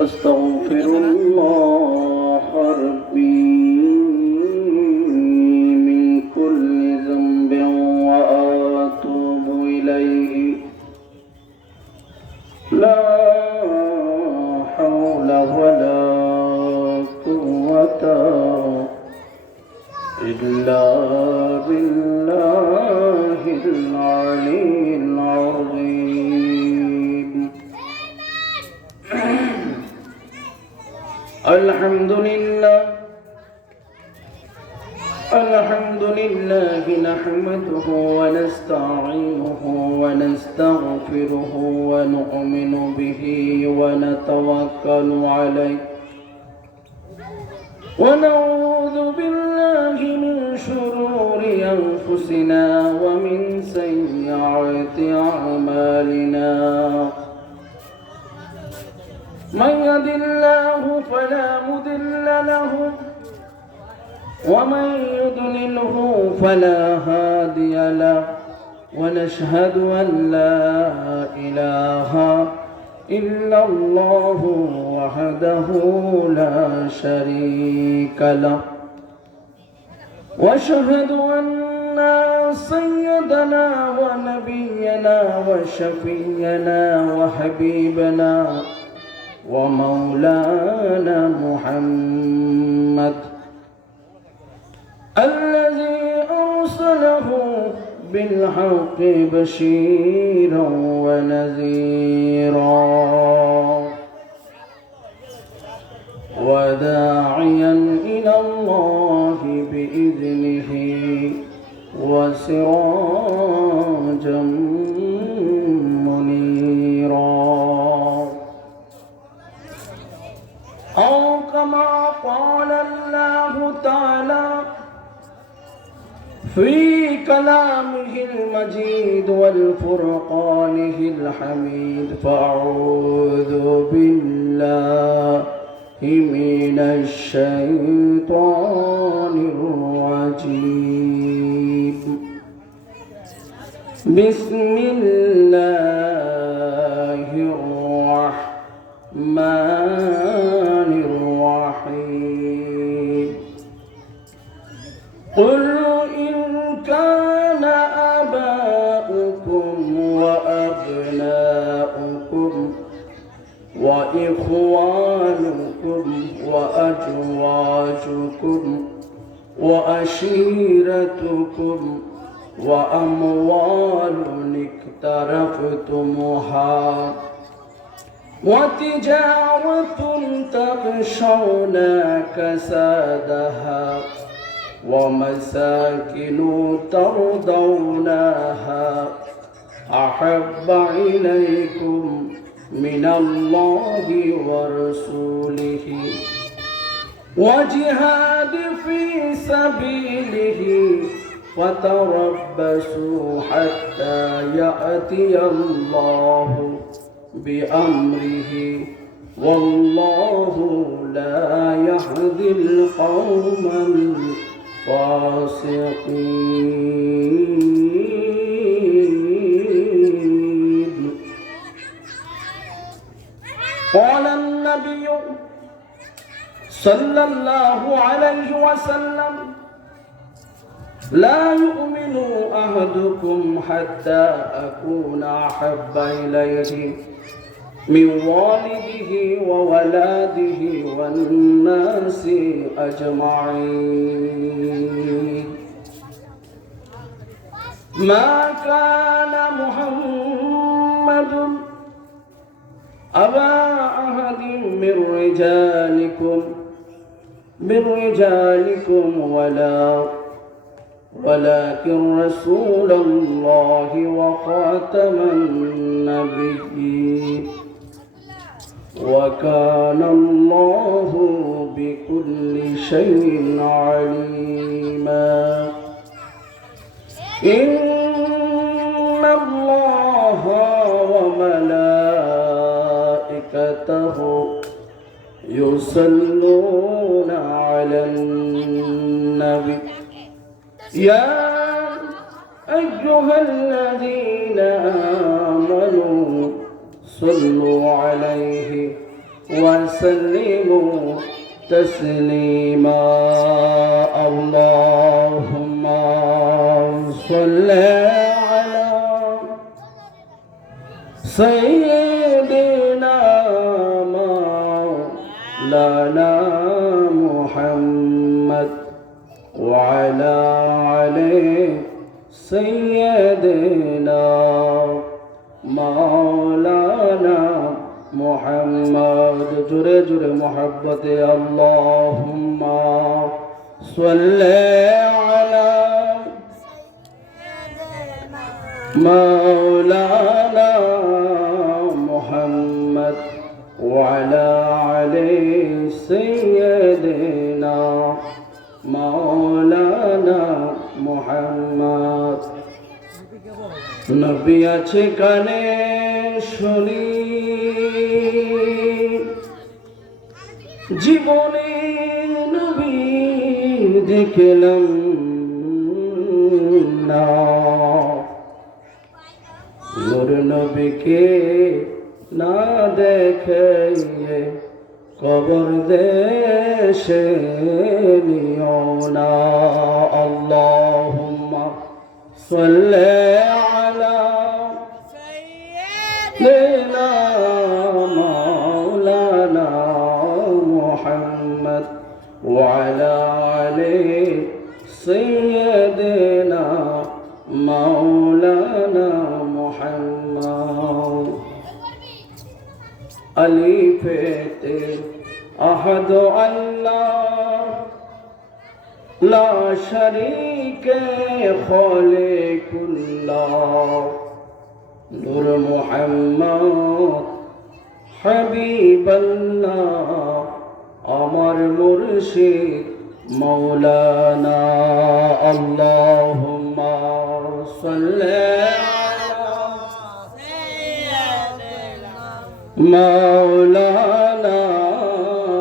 أستغفر الله ربي من كل ذنب وأتوب إليه لا حول ولا قوة إلا بالله العلي العظيم. الحمد لله نحمده ونستعينه ونستغفره ونؤمن به ونتوكل عليه ونعوذ بالله من شرور أنفسنا ومن سيئات أعمالنا. من يهد الله فلا مضل له ومن يضلله فلا هادي له ونشهد أن لا إله إلا الله وحده لا شريك له وأشهد أن سيدنا ونبينا وشفينا وحبيبنا ومولانا محمد الذي أرسله بالحق بشيرا ونذيرا وداعيا إلى الله بإذنه وسراجا منيرا. أو كما قال الله تعالى في كلامه المجيد والفرقانه الحميد. فأعوذ بالله من الشيطان الرجيم. بسم الله الرحمن الرحيم. قل إن كان آباؤكم وأبناؤكم وإخوانكم وأزواجكم وعشيرتكم وأموال اقترفتموها وتجارة تخشون كسادها ومساكن ترضونها أحب إليكم من الله ورسوله وجهاد في سبيله فتربصوا حتى يأتي الله بأمره والله لا يهدي القوم الفاسقين. قال النبي صلى الله عليه وسلم لا يؤمن أحدكم حتى أكون أحب إليه من والده وولده والناس أجمعين. ما كان محمد أبا أحد من رجالكم ولكن رسول الله وخاتم النبيين وكان الله بكل شيء عليما. إن الله وملائكته يصلون على النبي يا أيها الذين آمنوا صلوا عليه وسلموا تسليما اللهم صل على سيدنا مولانا محمد وعلى عليه سيدنا مولانا محمد جرے جرے محبت اللهم صل على مولانا محمد وعلى عليه سيدنا مولانا محمد নবী আছে কানে শুনি জীবনে নবী দেখলাম না নূর নবীকে না দেখে কবর দেশে নিও না আল্লাহুম্মা সাল্লি আলা সাইয়্যিদিনা মাওলানা মুহাম্মদ ওয়া আলা আলি সাইয়্যিদিনা মাওলানা মুহাম্মদ আলিফেতে আহাদ আল্লাহ লা শারীকে খালিকুল্লাহ নূর মুহাম্মদ হাবিবাল্লাহ আমার মুর্শিদ মাওলানা আল্লাহুম্মা সাল্লি مولانا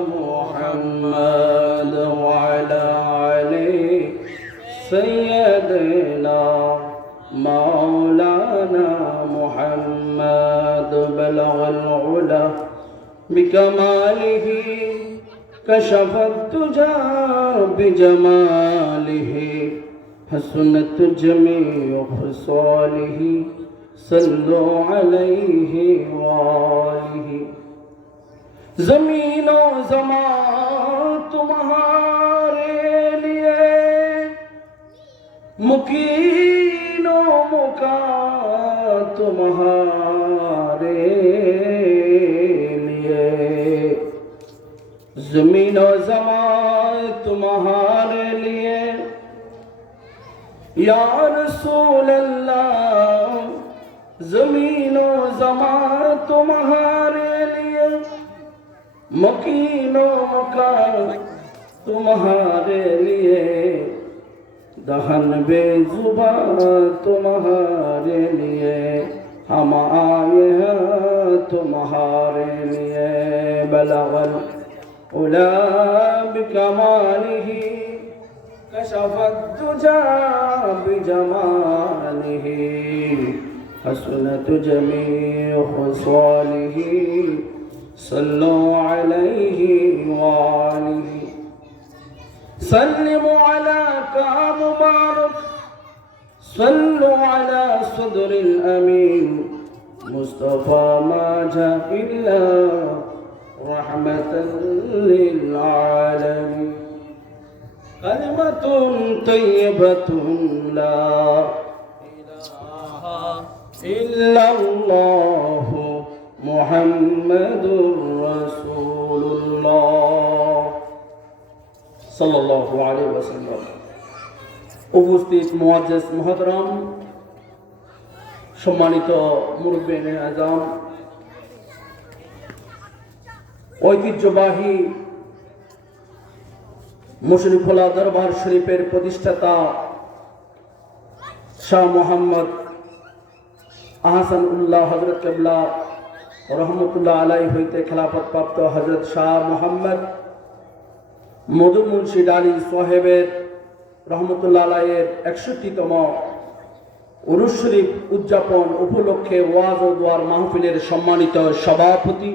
محمد وعلى علي سيدنا مولانا محمد بلغ العلا بكماله كشف الدجى بجماله حسنت جميع خصاله صلوا عليه وآله ज़मीन और ज़मान तुम्हारे लिए मुकीन और मुकाम तुम्हारे लिए ज़मीन और ज़मान तुम्हारे लिए या रसूल अल्लाह ज़मीन और ज़मान तुम्हारे लिए मकीन और मकान तुम्हारे लिए दहन बेजुबान तुम्हारे लिए हम आए हैं तुम्हारे लिए बलगल उला बिकमालिही कशफत दुजा बिजमालिही حسنت جميع خصاله صلوا عليه وآله سلموا على كعب مبارك صلوا على صدر الأمين مصطفى ما جاء إلا رحمة للعالمين كلمة طيبة لا إلا الله محمد رسول الله صلى الله عليه وسلم উপস্থিত মুআজ্জিজ মুহতারাম সম্মানিত মুরব্বিয়ানে আযম ঐতিহ্যবাহী মুশরিফুল্লাহ দরবার শরীফের প্রতিষ্ঠাতা শাহ মোহাম্মদ আহসান উল্লাহ হযরত কিবলা রহমতুল্লাহ আলাইহি হইতে খেলাফত প্রাপ্ত হযরত শাহ মোহাম্মদ মধু মুন্সিদ আলী সাহেবের রহমতুল্লাহ আলাইহির 61তম উরুস শরীফ উদযাপন উপলক্ষে ওয়াজ ও দোয়ার মাহফিলের সম্মানিত সভাপতি,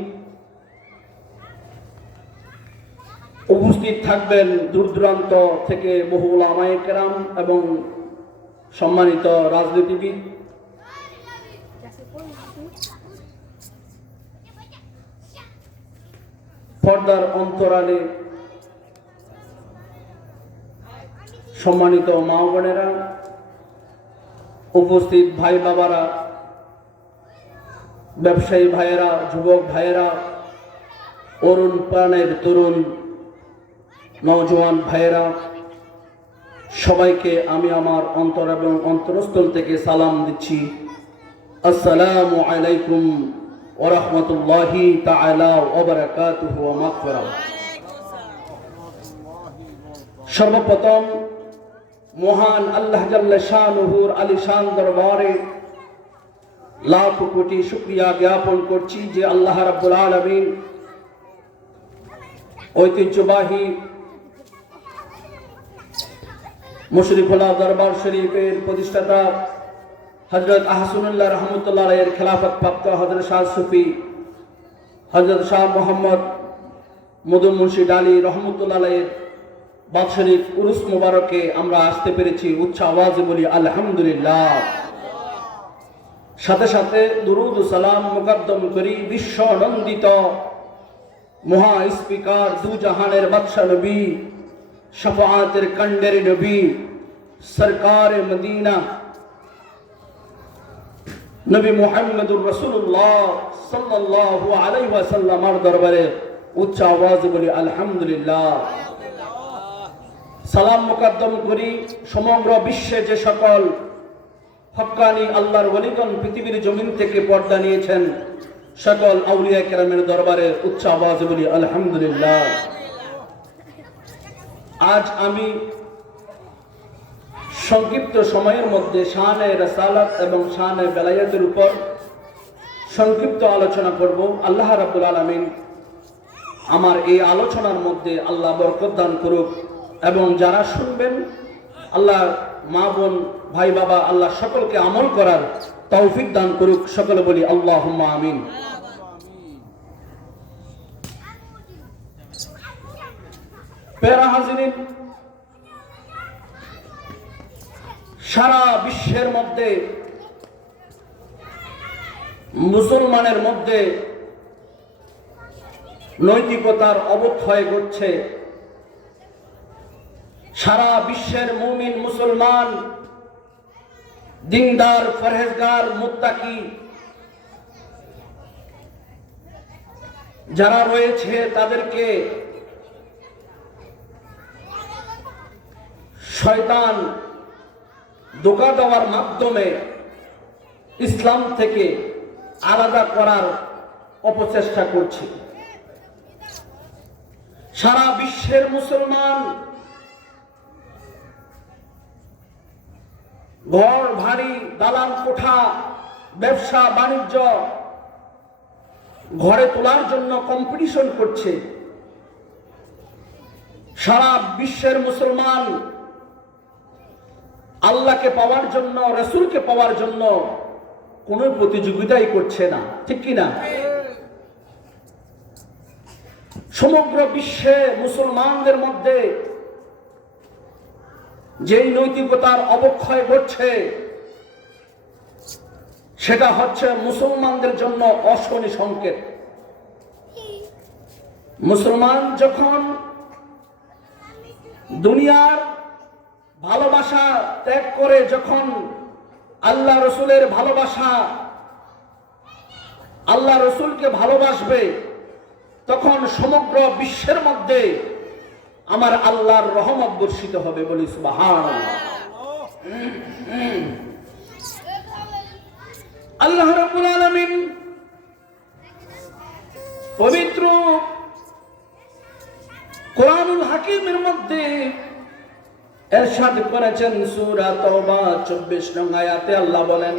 উপস্থিত থাকবেন দূর দূরান্ত থেকে বহু উলামায়ে কেরাম এবং সম্মানিত রাজনীতিবিদ, পর্দার অন্তরালে সম্মানিত মা বোনেরা, উপস্থিত ভাই বাবারা, ব্যবসায়ী ভাইয়েরা, যুবক ভাইয়েরা, অরুণ প্রাণের তরুণ নওজোয়ান ভাইয়েরা, সবাইকে আমি আমার অন্তর এবং অন্তরস্থল থেকে সালাম দিচ্ছি। আসসালামু আলাইকুম ওয়া রাহমাতুল্লাহি তাআলা ওয়া বারাকাতুহু ওয়া মাগফিরাহ। সর্বপ্রথম মহান আল্লাহ জাল্লা শানুহুর আলিশান দরবারে লাখ কোটি শুকরিয়া জ্ঞাপন করছি যে আল্লাহ রাব্বুল আলামিন ঐতিহ্যবাহী মুশরিফুল্লাহ দরবার শরীফের প্রতিষ্ঠাতা হযরত আহসানুল্লাহ রহমতুল্লাহ আলাইহির খেলাফত প্রাপ্ত হযরত শাহ সুফি হযরত শাহ মোহাম্মদ মদন মুর্শিদ আলী রহমতুল্লাহ আলাইহির বাৎসরিক উরুস মুবারকে আমরা আসতে পেরেছি। উচ্চ আওয়াজে বলি আলহামদুলিল্লাহ। সাথে সাথে দুরুদ ও সালাম মুকদ্দম করি বিশ্ব নন্দিত মহা স্পিকার দু জাহানের বাদশা নবী, শফাআতের কন্ডের নবী, সরকার মদিনা নবী মুহাম্মদুর রাসূলুল্লাহ সাল্লাল্লাহু আলাইহি ওয়াসাল্লামের দরবারে উচ্চ আওয়াজে বলি আলহামদুলিল্লাহ। সালাম মুকদ্দম করি সমগ্র বিশ্বে যে সকল হক্কানি আল্লাহর ওলিগণ পৃথিবীর জমিন থেকে পর্দা নিয়েছেন সকল আউলিয়া কেরামের দরবারে উচ্চ আওয়াজে বলি আলহামদুলিল্লাহ। আজ আমি সংক্ষিপ্ত সময়ের মধ্যে শানে রাসালাত এবং শানে বেলায়েতের উপর সংক্ষিপ্ত আলোচনা করব। আল্লাহ রাব্বুল আলামিন আমার এই আলোচনার মধ্যে আল্লাহ বরকত দান করুক এবং যারা শুনবেন আল্লাহ মা বোন ভাই বাবা আল্লাহ সকলকে আমল করার তৌফিক দান করুক। সকলে বলি আল্লাহুম্মা আমিন। প্যারা হাজিরিন, সারা বিশ্বের মধ্যে মুসলমানের মধ্যে নৈতিকতার অবক্ষয় ঘটছে। সারা বিশ্বের মুমিন মুসলমান, দিনদার, পরহেজগার, মুত্তাকি যারা রয়েছে তাদেরকে শয়তান ধোঁকা দেওয়ার মাধ্যমে ইসলাম থেকে আলাদা করার অপচেষ্টা করছে। সারা বিশ্বের মুসলমান ঘর ভারী, দালান কোঠা, ব্যবসা বাণিজ্য ঘরে তোলার জন্য কম্পিটিশন করছে। সারা বিশ্বের মুসলমান আল্লাহকে পাওয়ার জন্য, রাসূলকে পাওয়ার জন্য কোনো প্রতিযোগিতাই করছে না, ঠিক কি না? সমগ্র বিশ্বে মুসলমানদের মধ্যে যেই নৈতিকতার অবক্ষয় ঘটছে সেটা হচ্ছে মুসলমানদের জন্য অশনি সংকেত। মুসলমান যখন দুনিয়ার ভালোবাসা ত্যাগ করে যখন আল্লাহ রসুলের ভালোবাসা, আল্লাহ রসুলকে ভালোবাসবে, তখন সমগ্র বিশ্বের মধ্যে আমার আল্লাহর রহমত বর্ষিত হবে। বলি সুবহানাল্লাহ। আল্লাহ রাব্বুল আলামিন পবিত্র কোরআনুল হাকিমের মধ্যে ইরশাদ করেছেন সূরা তাওবা 24 নং আয়াতে আল্লাহ বলেন,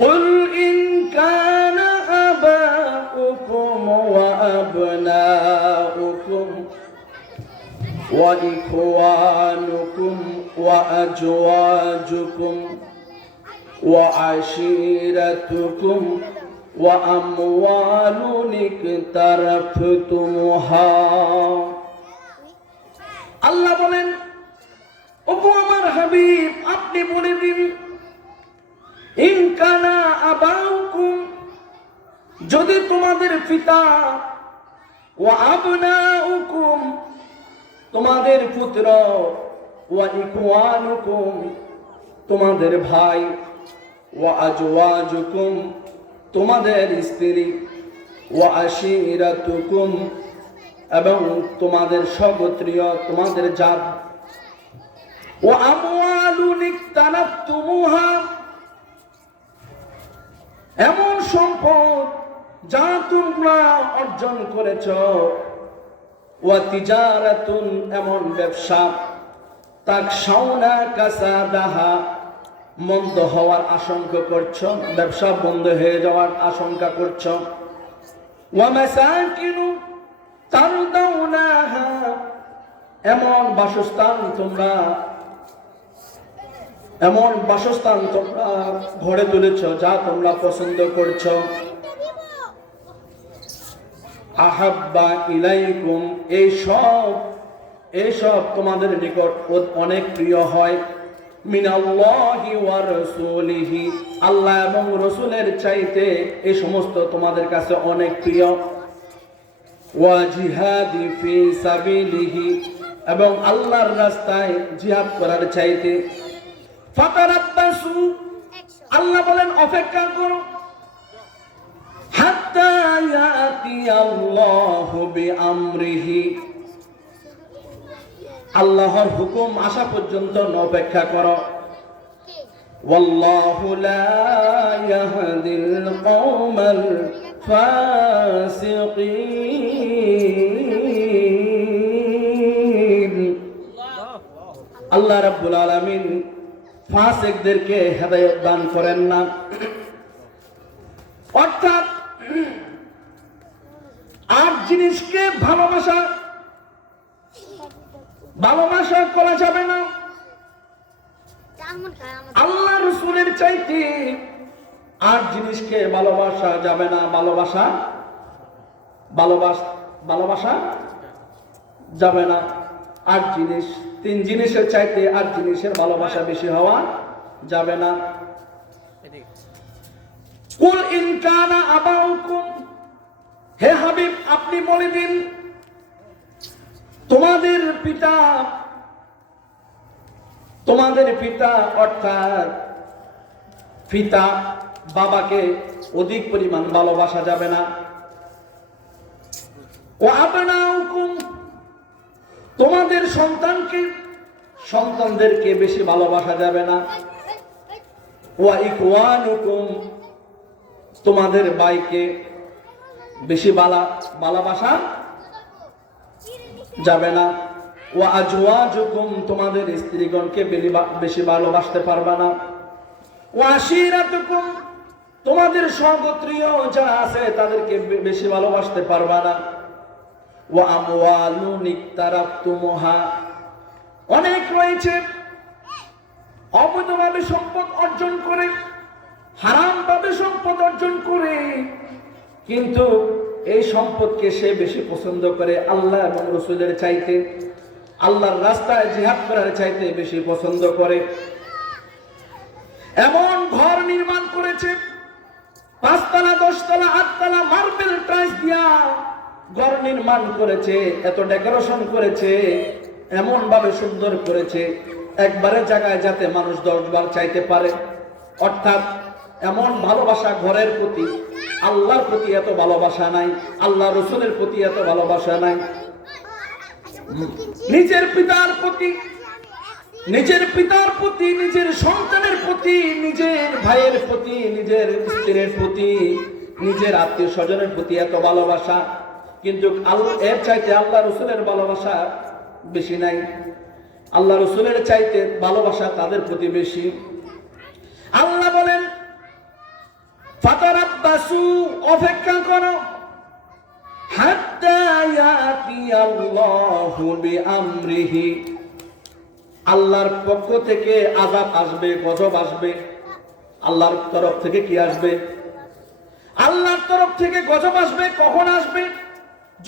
কুল ইন কানা আবাউকুম ওয়া আবনাউকুম ওয়া ইখওয়ানুকুম وأزواجكم وعشيرتكم وأموال اقترفتموها আল্লাহ বলেন, ওগো আমার হাবিব, আপনি বলে দিন, ইন কানা আবাউকুম, যদি তোমাদের পিতা, ওয়া আবনাউকুম, তোমাদের পুত্র, ওয়া ইখওয়ানুকুম, তোমাদের ভাই, ওয়া আজওয়াজুকুম, তোমাদের স্ত্রী, ওয়া আশিরাতুকুম, এবং তোমাদের সগোত্রীয়, তোমাদের জাত, ওয়া আমওয়ালুন ইকতারাফতুমুহা, এমন সম্পদ যা তোমরা অর্জন করেছ, ওয়া তিজারাতুন, এমন ব্যবসা, তাকশাউনা কাসাদাহা, মন্দ হওয়ার আশঙ্কা করছো, ব্যবসা বন্ধ হয়ে যাওয়ার আশঙ্কা করছো, ওয়া মাসাকিনু তারদাউনাহা, এমন বাসস্থান তোমরা ঘরে তুলেছ যা তোমরা পছন্দ করছো, আহাব্বা ইলাইকুম, এইসব তোমাদের নিকট অনেক প্রিয় হয়, মিনাল্লাহি ওয়া রাসূলিহি, আল্লাহ এবং রাসূলের চাইতে এই সমস্ত তোমাদের কাছে অনেক প্রিয়, ওয়া জিহাদি ফি সাবিলিহি, এবং আল্লাহর রাস্তায় জিহাদ করার চাইতে, ফাতারাব্বাসু, আল্লাহ বলেন অপেক্ষা করো, হাত্তা ইয়াতি আল্লাহু বিআমরিহি, আল্লাহর হুকুম আসা পর্যন্ত অপেক্ষা করো, ওয়াল্লাহু লা ইয়াহদিল কওমাল ফাসিকিন, আল্লাহ রাব্বুল আলামিন ফাসিকদেরকে হেদায়েত দান করেন না। অর্থাৎ আর জিনিসকে ভালোবাসা করা যাবে না, আল্লাহ রাসূলের চাইতে আর জিনিসকে ভালোবাসা যাবে না, ভালোবাসা যাবে না। আর জিনিস, তিন জিনিসের চাইতে আর জিনিসের ভালোবাসা বেশি হওয়া যাবে না। কুল ইন কানা আবাউকুম, হে হাবিব আপনি বলে দিন, তোমাদের পিতা অর্থাৎ পিতা বাবাকে অধিক পরিমাণ ভালোবাসা যাবে না। ওয়া আবনাউকুম, তোমাদের সন্তানদেরকে বেশি ভালোবাসা যাবে না। ওয়া ইখওয়ানুকুম, তোমাদের ভাইকে বেশি ভালোবাসা যাবে না। ওয়া আজওয়াজুকুম, তোমাদের স্ত্রীগণকে বেশি ভালোবাসতে পারবে না। ওয়া আশিরাতুকুম, তোমাদের সগোত্রীয় যারা আছে তাদেরকে বেশি ভালোবাসতে পারবে না। ওয়া আমওয়ালুন ইকতারাফতুমুহা, অনেক রয়েছে অবৈধভাবে সম্পদ অর্জন করে, হারামভাবে সম্পদ অর্জন করে, কিন্তু এই সম্পদকে সে বেশি পছন্দ করে আল্লাহ এবং রাসূলের চাইতে, আল্লাহর রাস্তায় জিহাদ করার চাইতে বেশি পছন্দ করে। এমন ঘর নির্মাণ করেছে, 5 তলা 10 তলা 8 তলা মার্বেল টাইলস দিয়া ঘর নির্মাণ করেছে, এত ডেকোরেশন করেছে, এমন ভাবে সুন্দর করেছে একবারে জায়গায় যাতে মানুষ 10 বার চাইতে পারে। অর্থাৎ এমন ভালোবাসা ঘরের প্রতি, আল্লাহর প্রতি এত ভালোবাসা নাই, আল্লাহ রাসূলের প্রতি এত ভালোবাসা নাই। নিজের পিতার প্রতি, নিজের সন্তানের প্রতি, নিজের ভাইয়ের প্রতি, নিজের স্ত্রীর প্রতি, নিজের আত্মীয় স্বজনের প্রতি এত ভালোবাসা, কিন্তু এর চাইতে আল্লাহ রাসূলের ভালোবাসা বেশি নাই। আল্লাহ রাসূলের চাইতে ভালোবাসা তাদের প্রতি বেশি। আল্লাহ বলেন, ফাতারাব্বাসু, অপেক্ষা করো, হাত্তা ইয়াতি আল্লাহু বিআমরিহি, আল্লাহর পক্ষ থেকে আযাব আসবে, গজব আসবে। আল্লাহর তরফ থেকে কি আসবে? আল্লাহর তরফ থেকে গজব আসবে। কখন আসবে?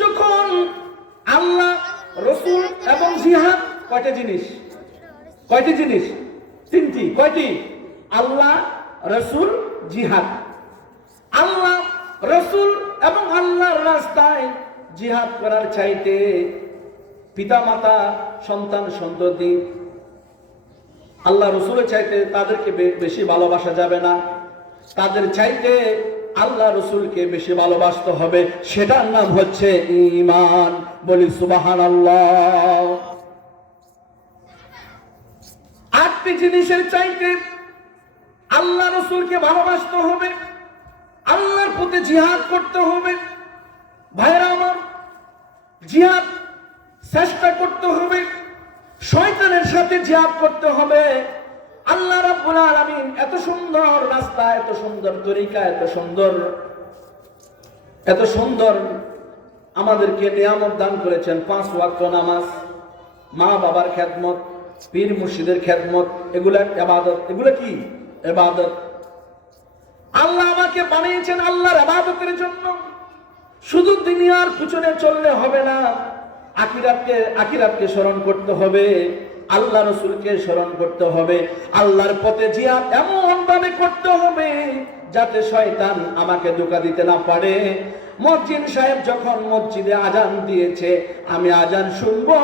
যখন আল্লাহ, রাসূল এবং জিহাদ, কয়টা জিনিস? কয়টি জিনিস? তিনটি। কয়টি? আল্লাহ, রাসূল, জিহাদ। আল্লাহ, রাসূল এবং আল্লাহর রাস্তায় জিহাদ করার চাইতে পিতামাতা, সন্তান, সন্ততি আল্লাহ রাসূলের চাইতে তাদেরকে বেশি ভালোবাসা যাবে না। তাদের চাইতে আল্লাহ রাসূলকে বেশি ভালোবাসতে হবে। সেটার নাম হচ্ছে ঈমান। বলি সুবহানাল্লাহ। আটটি জিনিসের চাইতে আল্লাহ রাসূলকে ভালোবাসতে হবে, আল্লাহর পথে জিহাদ করতে হবে। ভাইরা আমার, জিহাদ চেষ্টা করতে হবে, শয়তানের সাথে জিহাদ করতে হবে। আল্লাহ রাব্বুল আলামিন এত সুন্দর রাস্তা, এত সুন্দর তরিকা, এত সুন্দর আমাদেরকে নিয়ামত দান করেছেন। 5 ওয়াক্ত নামাজ, মা বাবার খেদমত, পীর মুর্শিদের খেদমত, এগুলা ইবাদত। এগুলা কি? ইবাদত। আল্লাহ আমাকে বানিয়েছেন আল্লাহর ইবাদতের জন্য। শুধু দুনিয়ার পিছনে চললে হবে না, আখিরাতকে স্মরণ করতে হবে, আল্লাহ রাসূলকে স্মরণ করতে হবে। আল্লাহর পথে জিহাদ এমন ভাবে করতে হবে যাতে শয়তান আমাকে ধোঁকা দিতে না পারে। মুয়াজ্জিন সাহেব যখন মসজিদে আজান দিয়েছে, আমি আজান শুনবো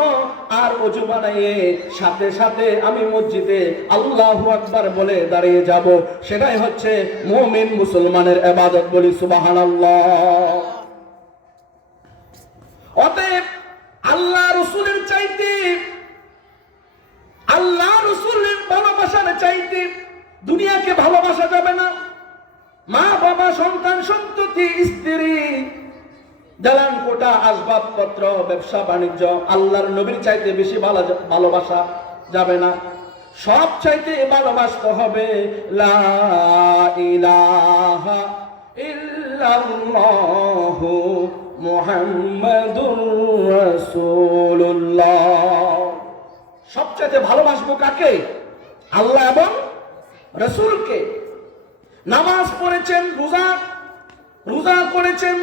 আর ওযু বানাইয়ে সাথে সাথে আমি মসজিদে আল্লাহু আকবার বলে দাঁড়িয়ে যাব। সেটাই হচ্ছে মুমিন মুসলমানের ইবাদত। বলি সুবহানাল্লাহ। অতএব আল্লাহ রাসূলের চাইতে, আল্লাহ রাসূলের ভালোবাসার চাইতে দুনিয়াকে ভালোবাসা যাবে না। মা বাবা, সন্তান, সন্ততি, স্ত্রী, দালান কোঠা, আসবাবপত্র, ব্যবসা বাণিজ্য আল্লাহর নবীর চাইতে বেশি ভালোবাসা যাবে না। সব চাইতে ভালোবাসতে হবে লা ইলাহা ইল্লাল্লাহু মুহাম্মাদুর রাসূলুল্লাহ। সবচেয়ে ভালোবাসবো কাকে? আল্লাহ এবং রাসূলকে। নামাজ পড়েছেন, রোজা করেছেন,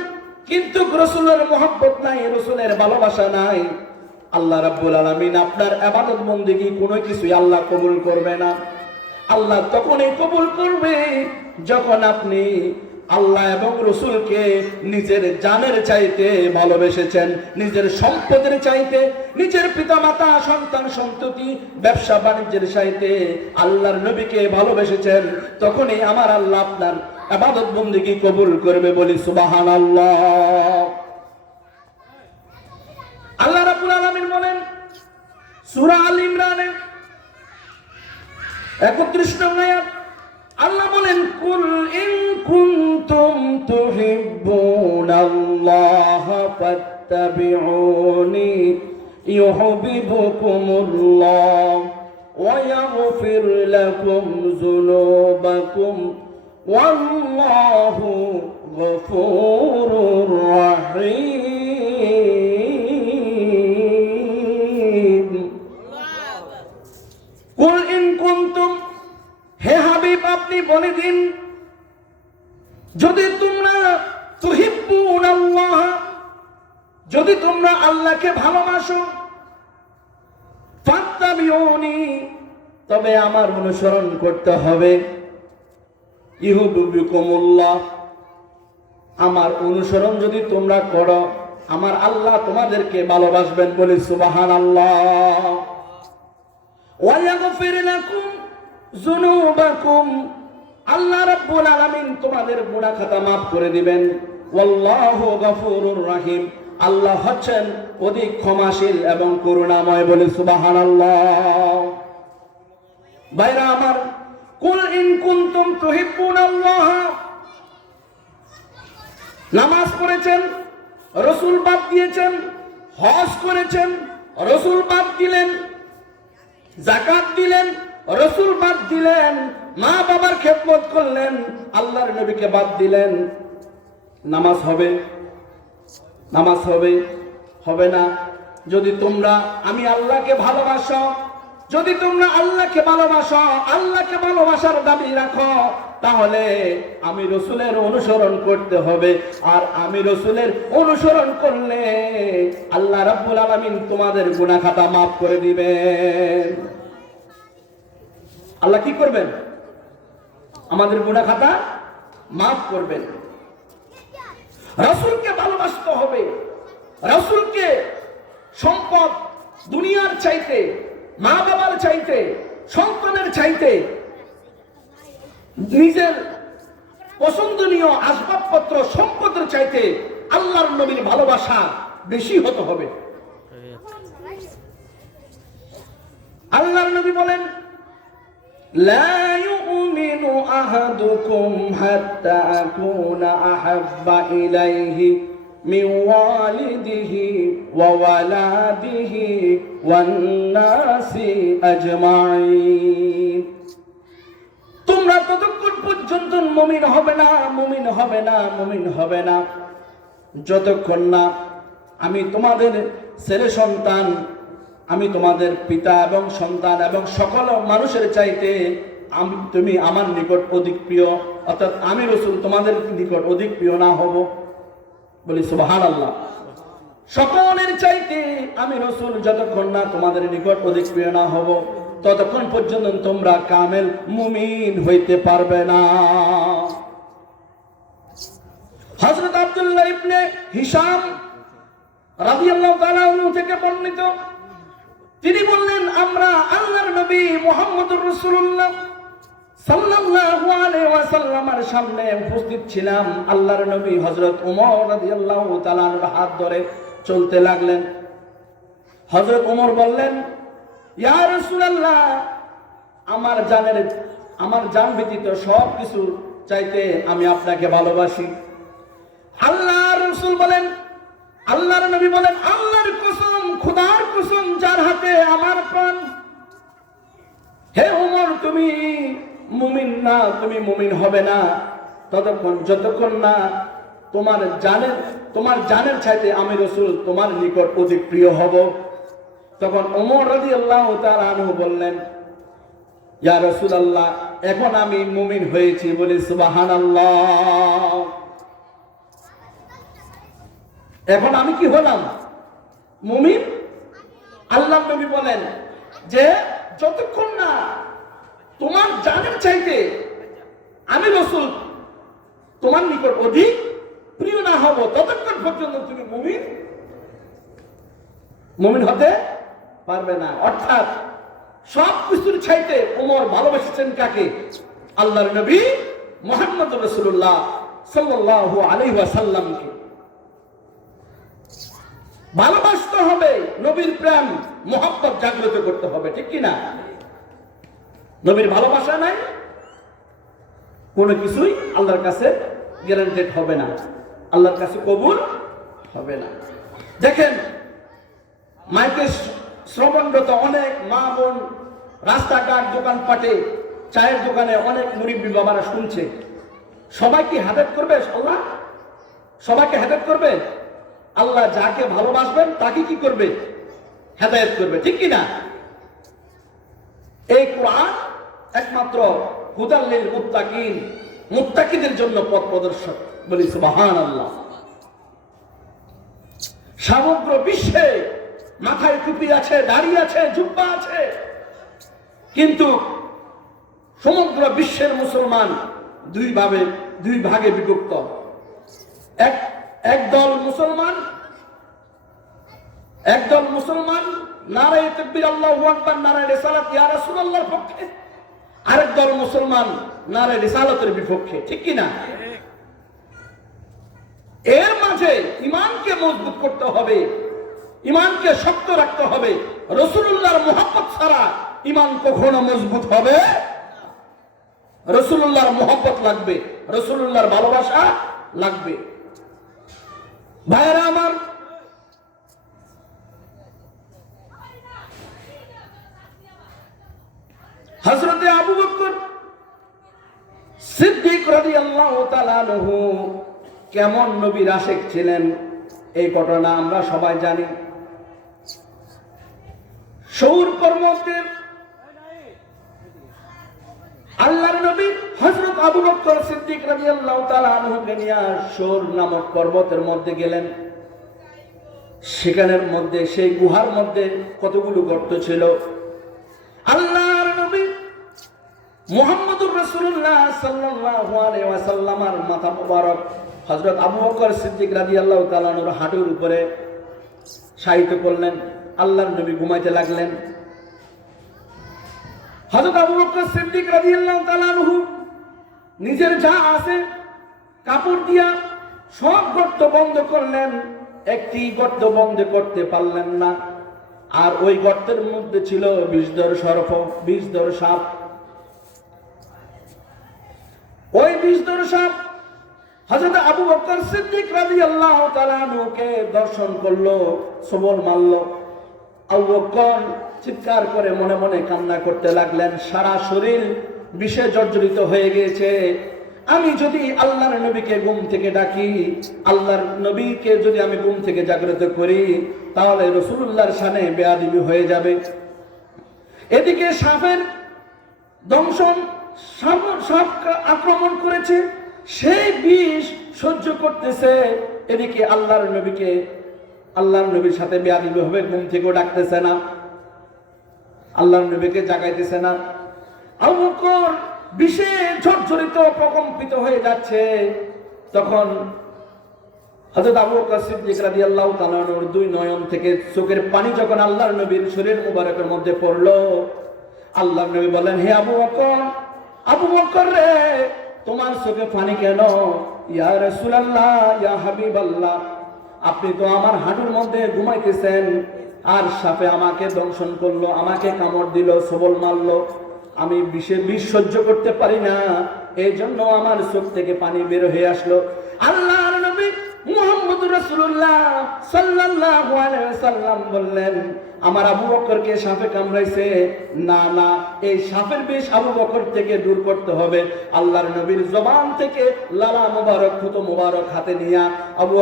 কিন্তু রাসূলের মহব্বত নাই, রাসূলের ভালোবাসা নাই। আল্লাহ রাব্বুল আলামিন আপনার ইবাদত বন্দেগী কোনো কিছুই আল্লাহ কবুল করবে না। আল্লাহ তখনই কবুল করবে যখন আপনি আল্লাহ এবং রাসূলকে নিজের জানের চাইতে ভালোবেসেছেন, নিজের সম্পদের চাইতে, নিজের পিতামাতা, সন্তান, সন্ততি, ব্যবসা বাণিজ্যের চাইতে আল্লাহর নবীকে ভালোবেসেছেন। তখনই আমার আল্লাহ আপনার ইবাদত বন্দেগী কবুল করবে। বলি সুবহানাল্লাহ। আল্লাহ রাব্বুল আলামিন বলেন সূরা আল ইমরানের 31 নং আয়াত, আল্লাহ বলেন কুল ইন কুনতুম তুহিব্বুনাল্লাহ ফাত্তাবিউনি ইউহিব্বুকুমুল্লাহ ওয়া ইয়াগফির লাকুম যুনুবাকুম ওয়াল্লাহু গফুরুর রহিম। কুল ইন কুনতুম, হে হাবিব আপনি বলে দিন, যদি তোমরা তুহিব্বুনাল্লাহ, যদি তোমরা আল্লাহকে ভালোবাসো, ফাত্তাবিউনি, তবে আমার অনুসরণ করতে হবে। ইউহিব্বুকুমুল্লাহ, আমার অনুসরণ যদি তোমরা করো, আমার আল্লাহ তোমাদেরকে ভালোবাসবেন। বলি সুবহানাল্লাহ। ওয়া ইয়াগফির লাকুম যুনুবাকুম, আল্লাহ রাব্বুল আলামিন তোমাদের গুনাহ খাতা maaf করে দিবেন। ওয়াল্লাহু গফুরুর রহিম, আল্লাহ হচ্ছেন অধিক ক্ষমাশীল এবং করুণাময়। বলে সুবহানাল্লাহ। ভাইরা আমার, কুল ইন কুনতুম তুহিব্বুনাল্লাহ, নামাজ পড়েছেন, রাসূল বাদ দিয়েছেন, হজ করেছেন, রাসূল বাদ দিলেন, যাকাত দিলেন, রাসূল বাদ দিলেন, মা বাবার খেদমত করলেন, আল্লাহর নবীকে বাদ দিলেন, নামাজ হবে? নামাজ হবে? হবে না। যদি তোমরা আমি আল্লাহকে ভালোবাসো, যদি তোমরা আল্লাহকে ভালোবাসো, আল্লাহকে ভালোবাসার দাবি রাখো, তাহলে আমি রসুলের অনুসরণ করতে হবে। আর আমি রসুলের অনুসরণ করলে আল্লাহ রাব্বুল আলামিন তোমাদের গুনাহ খাতা মাফ করে দিবেন। আল্লাহ কি করবেন? আমাদের গুনাহ খাতা মাফ করবেন। রাসূলকে ভালোবাসতে হবে। রাসূলকে সম্পদ দুনিয়ার চাইতে, মা বাবার চাইতে, সন্তানের চাইতে, নিজের পছন্দনীয় আসবাবপত্র সম্পদের চাইতে আল্লাহর নবীর ভালোবাসা বেশি হতে হবে। আল্লাহর নবী বলেন, লা ইউমিনু আহাদুকুম হাত্তা আকুনা আহাব্বা ইলাইহি মিন ওয়ালিদিহি ওয়া ওয়ালাদিহি ওয়ান নাসি আজমাইন। তোমরা ততক্ষণ পর্যন্ত মুমিন হবে না, মুমিন হবে না, মুমিন হবে না, যতক্ষণ না আমি তোমাদের ছেলে সন্তান, আমি তোমাদের পিতা এবং সন্তান এবং সকল মানুষের চাইতে তুমি আমার নিকট অধিক প্রিয়, অর্থাৎ আমি রাসূল তোমাদের নিকট অধিক প্রিয় না হব। বলি সুবহানাল্লাহ। সকলের চাইতে আমি রাসূল যতক্ষণ না তোমাদের নিকট অধিক প্রিয় না হব, ততক্ষণ পর্যন্ত তোমরা কামেল মুমিন হইতে পারবে না। হযরত আব্দুল্লাহ ইবনে হিশাম রাদিয়াল্লাহু তাআলা আনহু থেকে বর্ণিত, তিনি বললেন, আমরা আল্লাহর নবী মুহাম্মদুর রাসূলুল্লাহ সাল্লাল্লাহু আলাইহি ওয়াসাল্লামের সামনে উপস্থিত ছিলাম। আল্লাহর নবী হযরত ওমর রাদিয়াল্লাহু তাআলার হাত ধরে চলতে লাগলেন। হযরত ওমর বললেন, ইয়া রাসূলুল্লাহ, আমার জান ব্যতীত সব কিছু চাইতে আমি আপনাকে ভালোবাসি। আল্লাহর রাসূল বলেন, আল্লাহর নবী বলেন, আল্লাহর কসম, খোদার কসম, যার হাতে আমার প্রাণ, হে ওমর, তুমি মুমিন না, তুমি মুমিন হবে না যতক্ষণ না তোমার জানের চাইতে আমি রাসূল তোমার নিকট অধিক প্রিয় হব। তখন ওমর রাদিয়াল্লাহু তাআলা আনহু বললেন, ইয়া রাসূলুল্লাহ, এখন আমি মুমিন হয়েছি। বলি সুবহানাল্লাহ। এখন আমি কি হলাম? মুমিন। আল্লাহর নবী বলেন যে যতক্ষণ না তোমার জানের চাইতে আমি রাসূল তোমার নিকট অধিক প্রিয় না হব, ততক্ষণ পর্যন্ত তুমি মুমিন হতে পারবে না। অর্থাৎ সব কিছুর চাইতে ওমর ভালোবেসেছেন কাকে? আল্লাহর নবী মুহাম্মদ রাসূলুল্লাহ সাল্লাল্লাহু আলাইহি ওয়াসাল্লামকে। ভালোবাসতে হবে, নবীর প্রেম মহব্বত জাগ্রত করতে হবে, ঠিক কি না? নবীর ভালোবাসা নাই, কোনো কিছুই আল্লাহর কাছে গ্যারান্টেড হবে না, আল্লাহর কাছে কবুল হবে না। দেখেন, মাইকে শ্রবণরত অনেক মা বোন রাস্তাঘাট, দোকানপাটে, চায়ের দোকানে অনেক মুরিব্বি বাবারা শুনছে। সবাই কি হেদায়েত করবে? আল্লাহ সবাইকে হেদায়েত করবে? আল্লাহ যাকে ভালোবাসবেন তাকে কি করবে? হেদায়েত করবে, ঠিক কি না? এই কোরআন একমাত্র হুদাল লিল মুত্তাকিন, মুত্তাকিদের জন্য পথ প্রদর্শক। বলি সুবহানাল্লাহ। সমগ্র বিশ্বে মাথায় টুপি আছে, দাড়ি আছে, জুব্বা আছে, কিন্তু সমগ্র বিশ্বের মুসলমান দুই ভাগে বিভক্ত। একদল মুসলমান নারায়ে তাকবীর, আল্লাহু আকবার, নারায়ে রিসালাত, ইয়া রাসূলুল্লাহর পক্ষে, আরেক দল মুসলমান নারায়ে রিসালাতের বিপক্ষে, ঠিক কি না? এর মাঝে ঈমানকে মজবুত করতে হবে, ঈমানকে শক্ত রাখতে হবে। রাসূলুল্লাহর মুহাব্বত ছাড়া ঈমান কখনো মজবুত হবে? রাসূলুল্লাহর মুহাব্বত লাগবে, রাসূলুল্লাহর ভালোবাসা লাগবে। ভাইরা আমার, হযরতে আবু বকর সিদ্দিক রাদিয়াল্লাহু তাআলা আনহু কেমন নবীর আশিক ছিলেন, এই ঘটনা আমরা সবাই জানি। সৌর পর্বতের আল্লাহর নবী হযরত আবু বকর সিদ্দিক রাদিয়াল্লাহু তাআলা আনহুকে নিয়ে সূর নামক পর্বতের মধ্যে গেলেন। সেখানের মধ্যে সেই গুহার মধ্যে কতগুলো গর্ত ছিল। আল্লাহর নবী মুহাম্মদুর রাসূলুল্লাহ সাল্লাল্লাহু আলাইহি ওয়াসাল্লামের মাথা মোবারক হযরত আবু বকর সিদ্দিক রাদিয়াল্লাহু তাআলা আনহুর হাঁটুর উপরে শায়িত করলেন। আল্লাহর নবী ঘুমাইতে লাগলেন। হযরত আবু বকর সিদ্দিক রাদিয়াল্লাহু তাআলা আনহু নিজের যা আছে কাপড় দিয়া সব গর্ত বন্ধ করলেন, একটি গর্ত বন্ধ করতে পারলেন না। আর ওই গর্তের মধ্যে ছিল বিষধর সর্প, বিষধর সাপ। ওই বিষধর সাপ হযরত আবু বকর সিদ্দিক রাদিয়াল্লাহু তাআলা আনহুকে দর্শন করলো, সবল মারলো। আবু বকর চিৎকার করে মনে মনে কান্না করতে লাগলেন, সারা শরীর বিষে জর্জরিত হয়ে গিয়েছে। আমি যদি আল্লাহর নবীকে ঘুম থেকে ডাকি, আল্লাহর নবীকে যদি আমি ঘুম থেকে জাগ্রত করি, তাহলে রাসূলুল্লাহর শানে বেয়াদবি হয়ে যাবে। এদিকে সাপের দংশন, সাপ আক্রমণ করেছে, সেই বিষ সহ্য করতেছে। এদিকে আল্লাহর নবীর সাথে বেয়াদবি হবে, ঘুম থেকেও ডাকতেছে না, আল্লাহর নবীকে জাগাইতেছে না। আবু বকর বিষে জর্জরিত প্রকম্পিত হয়ে যাচ্ছে। তখন হযরত আবু বকর সিদ্দিক রাদিয়াল্লাহু তাআলা আনহুর দুই নয়ন থেকে চোখের পানি যখন আল্লাহর নবীর শরীর মুবারকের মধ্যে পড়লো, আল্লাহর নবী বলেন, হে আবু বকর রে, তোমার চোখে পানি কেন? ইয়া রাসূলুল্লাহ, ইয়া হাবিবাল্লাহ, আপনি তো আমার হাঁটুর মধ্যে ঘুমাইতেছেন, আর সাপে আমাকে দংশন করলো, আমাকে কামড় দিল, সবল মারলো। আমি বিষ সহ্য করতে পারি না, এই জন্য আমার চোখ থেকে পানি বের হয়ে আসলো। আল্লাহর নবী মুহাম্মদুর রাসূলুল্লাহ সাল্লাল্লাহু আলাইহি ওয়াসাল্লাম বললেন, আমার আবু বকরকে সাপে কামড়াইছে, না না, এই সাপের বিষ আবু বকর থেকে দূর করতে হবে। আল্লাহর নবীর জবান থেকে লালা মুবারক, থুতু মুবারক হাতে নিয়ে আবু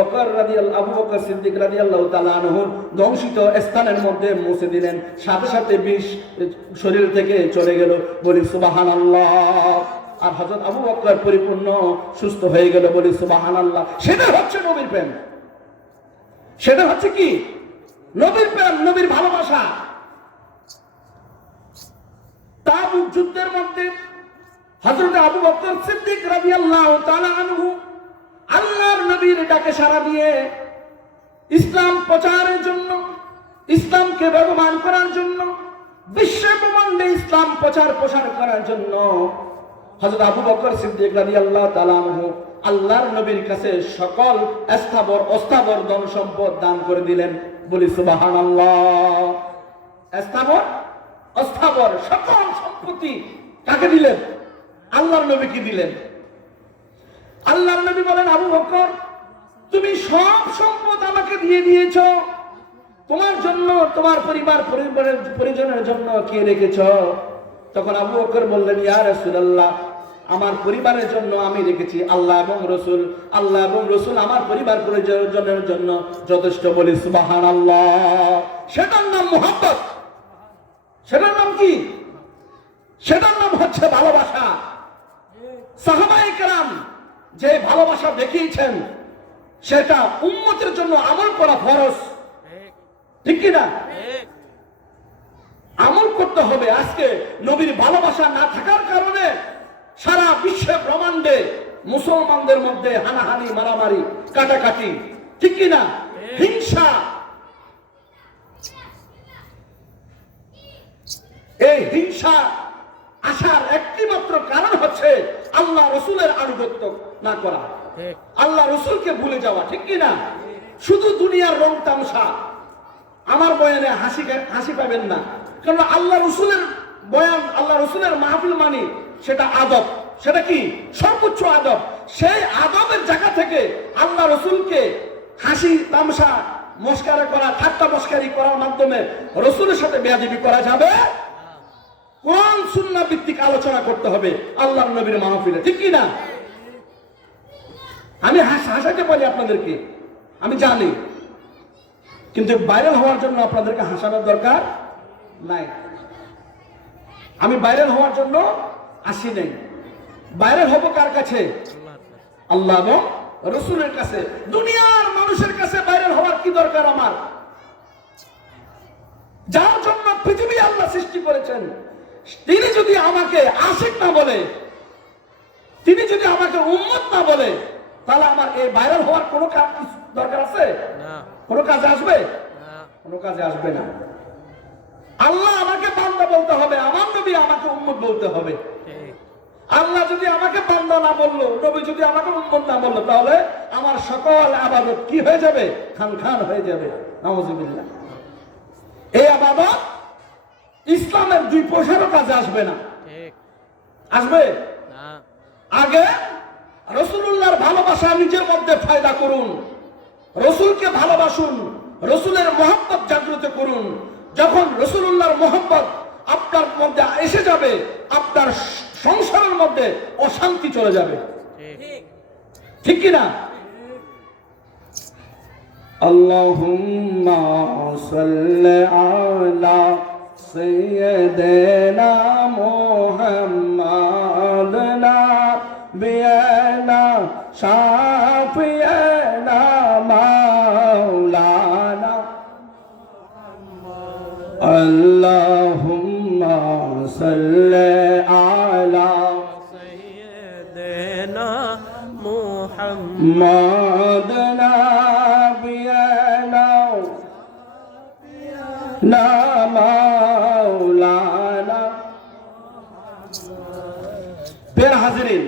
বকর সিদ্দিক রাদিয়াল্লাহু তাআলা আনহুর দংশিত স্থানের মধ্যে মুছে দিলেন। সাথে সাথে বিষ শরীর থেকে চলে গেল। বলি সুবহানাল্লাহ। আর হযরত আবু বকর পরিপূর্ণ সুস্থ হয়ে গেল। বলি সুবহানাল্লাহ। সেটা হচ্ছে নবীর প্রেম, সেটা হচ্ছে কি? নবীর প্রেম, নবীর ভালোবাসা। তাবুক যুদ্ধের মধ্যে হযরত আবু বকর সিদ্দিক রাদিয়াল্লাহু তাআলা আনহু আল্লাহর নবীর ডাকে সাড়া দিয়ে ইসলাম প্রচারের জন্য, ইসলামকে ব্যবহার করার জন্য, বিশ্ব ব্রহ্মাণ্ডে ইসলাম প্রসার করার জন্য হযরত আবু বকর সিদ্দিক রাদিয়াল্লাহু তাআলা আনহু আল্লাহর নবীর কাছে সকল স্থাবর অস্থাবর ধন সম্পদ দান করে দিলেন। বলি সুবহানাল্লাহ। স্থাবর অস্থাবর সকল সম্পত্তি কাকে দিলেন? আল্লাহর নবীকে দিলেন। আল্লাহর নবী বলেন, আবু বকর, তুমি সব সম্পদ আমাকে দিয়ে দিয়েছো, তোমার জন্য, তোমার পরিজনের জন্য কি রেখেছো? তখন আবু বকর বললেন, ইয়া রাসূলুল্লাহ, আমার পরিবারের জন্য আমি রেখেছি আল্লাহ এবং রসুল, আল্লাহ এবং রসুল আমার পরিবার পরিজনের জন্য যথেষ্ট। বলি সুবহানাল্লাহ। সেটার নাম মুহাব্বত। সেটার নাম কি? সেটার নাম হচ্ছে ভালোবাসা। সাহাবায়ে কেরাম যে ভালোবাসা দেখিয়েছেন, সেটা উম্মতের জন্য আমল করা ফরজ, ঠিক কি না? আমল করতে হবে। আজকে নবীর ভালোবাসা না থাকার কারণে সারা বিশ্ব ব্রহ্মাণ্ডে মুসলমানদের মধ্যে হানাহানি, মারামারি, কাটাকাটি, ঠিক কি না? হিংসা। এই হিংসা আসার একটি মাত্র কারণ হচ্ছে আল্লাহ রসুলের আনুগত্য না করা, আল্লাহ রসুলকে ভুলে যাওয়া, ঠিক কি না? শুধু দুনিয়ার রং তামসা। আমার বয়ানে হাসি পাবেন না, কারণ আল্লাহ রসুলের বয়ান, আল্লাহ রসুলের মাহফিল মানি, সেটা আদব। সেটা কি? সর্বোচ্চ আদব। সেই আদবের জায়গা থেকে আল্লাহ রসুলকে হাসি তামসা, মস্কারা করা, ঠাট্টা মস্কারি করার মাধ্যমে রসুলের সাথে বেয়াদবি করা যাবে? কোরআন সুন্নাহ ভিত্তিক আলোচনা করতে হবে আল্লাহর নবীর মাহফিলে, ঠিক কি না? আমি হাসাতে পারি আপনাদেরকে, আমি জানি, কিন্তু ভাইরাল হওয়ার জন্য আপনাদেরকে হাসানোর দরকার নাই। আমি ভাইরাল হওয়ার জন্য আসি নাই। ভাইরাল হব কার কাছে? আল্লাহ এবং রসুলের কাছে। দুনিয়ার মানুষের কাছে ভাইরাল হওয়ার কি দরকার আমার? যার জন্য পৃথিবী আল্লাহ সৃষ্টি করেছেন, তিনি যদি আমাকে আশিক না বলে, তিনি যদি আমাকে উম্মত না বলে, তাহলে আমার এই ভাইরাল হওয়ার কোনো দরকার আছে? কোনো কাজে আসবে? কোনো কাজে আসবে না। আল্লাহ আমাকে বান্দা বলতে হবে, আমার নবী আমাকে উম্মত বলতে হবে। আল্লাহ যদি আমাকে বান্দা না বললো, নবী যদি আমাকে উম্মত না বললো, তাহলে আমার সকল ইবাদত কি হয়ে যাবে? খান খান হয়ে যাবে। নাউযুবিল্লাহ। এই ইবাদত ইসলামের 2 পয়সারও কাজে আসবে না। আসবে না। আগে রাসূলুল্লাহর ভালোবাসা নিজের মধ্যে ফায়দা করুন, রাসূলকে ভালোবাসুন, রাসূলের মহব্বত জাগ্রত করুন। যখন রাসূলুল্লাহর মহব্বত আপনার মধ্যে এসে যাবে, আপনার সংসারের মধ্যে অশান্তি চলে যাবে। ঠিক কি না? আল্লাহুম্মা সাল্লি আলা সাইয়্যিদিনা মুহাম্মাদ নাবিয়ানা শাফিয়ানা মাওলানা আল্লাহুম্মা সাল্লি আলা সাইয়্যিদিনা মুহাম্মাদ নাবিয়ানা মাওলানা। প্রিয় হাজিরিন,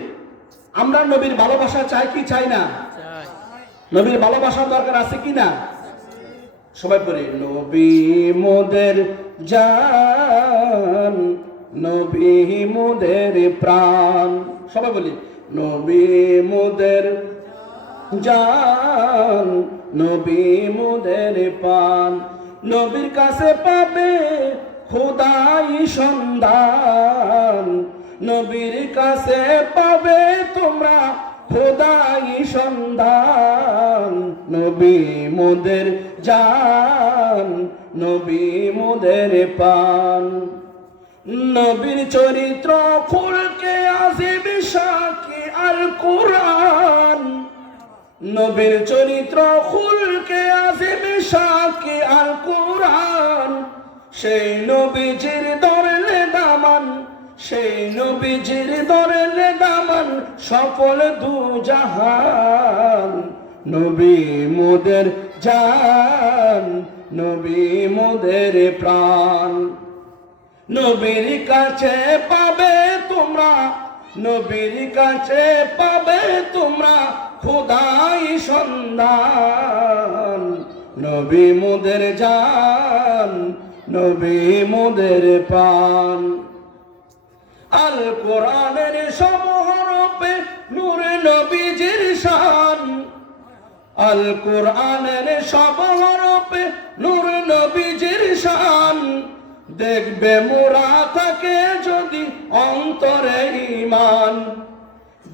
আমরা নবীর ভালোবাসা চাই কি চাই না? নবীর ভালোবাসার দরকার আছে কি না? সবাই বলি নবী মোদের জান, নবী মোদের প্রাণ। সবাই বলি নবী মোদের জান, নবী মোদের প্রাণ। নবীর কাছে পাবে খোদাই সন্ধান, নবীর কাছে পাবে তোমরা খোদাই সন্ধান। নবী মোদের জান, নবী মোদের প্রাণ। নবীর চরিত্র খুলকে আজিব সাকি আল কুরআন, নবীর চরিত্র খুলকে আজিব সাকি আল কুরআন। সেই নবীজির ধরলে দামান, সেই নবীজির ধরলে দামান সফল দু জাহান। নবী মোদের জান, নবী মোদের প্রাণ। নবীর কাছে পাবে তোমরা, নবীর কাছে পাবে তোমরা খোদাই সন্ধান। নবী মোদের জান, নবী মোদের প্রাণ। আল কোরআনের সব হরফে নূরে নবীজির শান, আল কোরআনের সব হরফে নূরে নবীজির শান। দেখবে মোরা থাকে যদি অন্তরে ঈমান,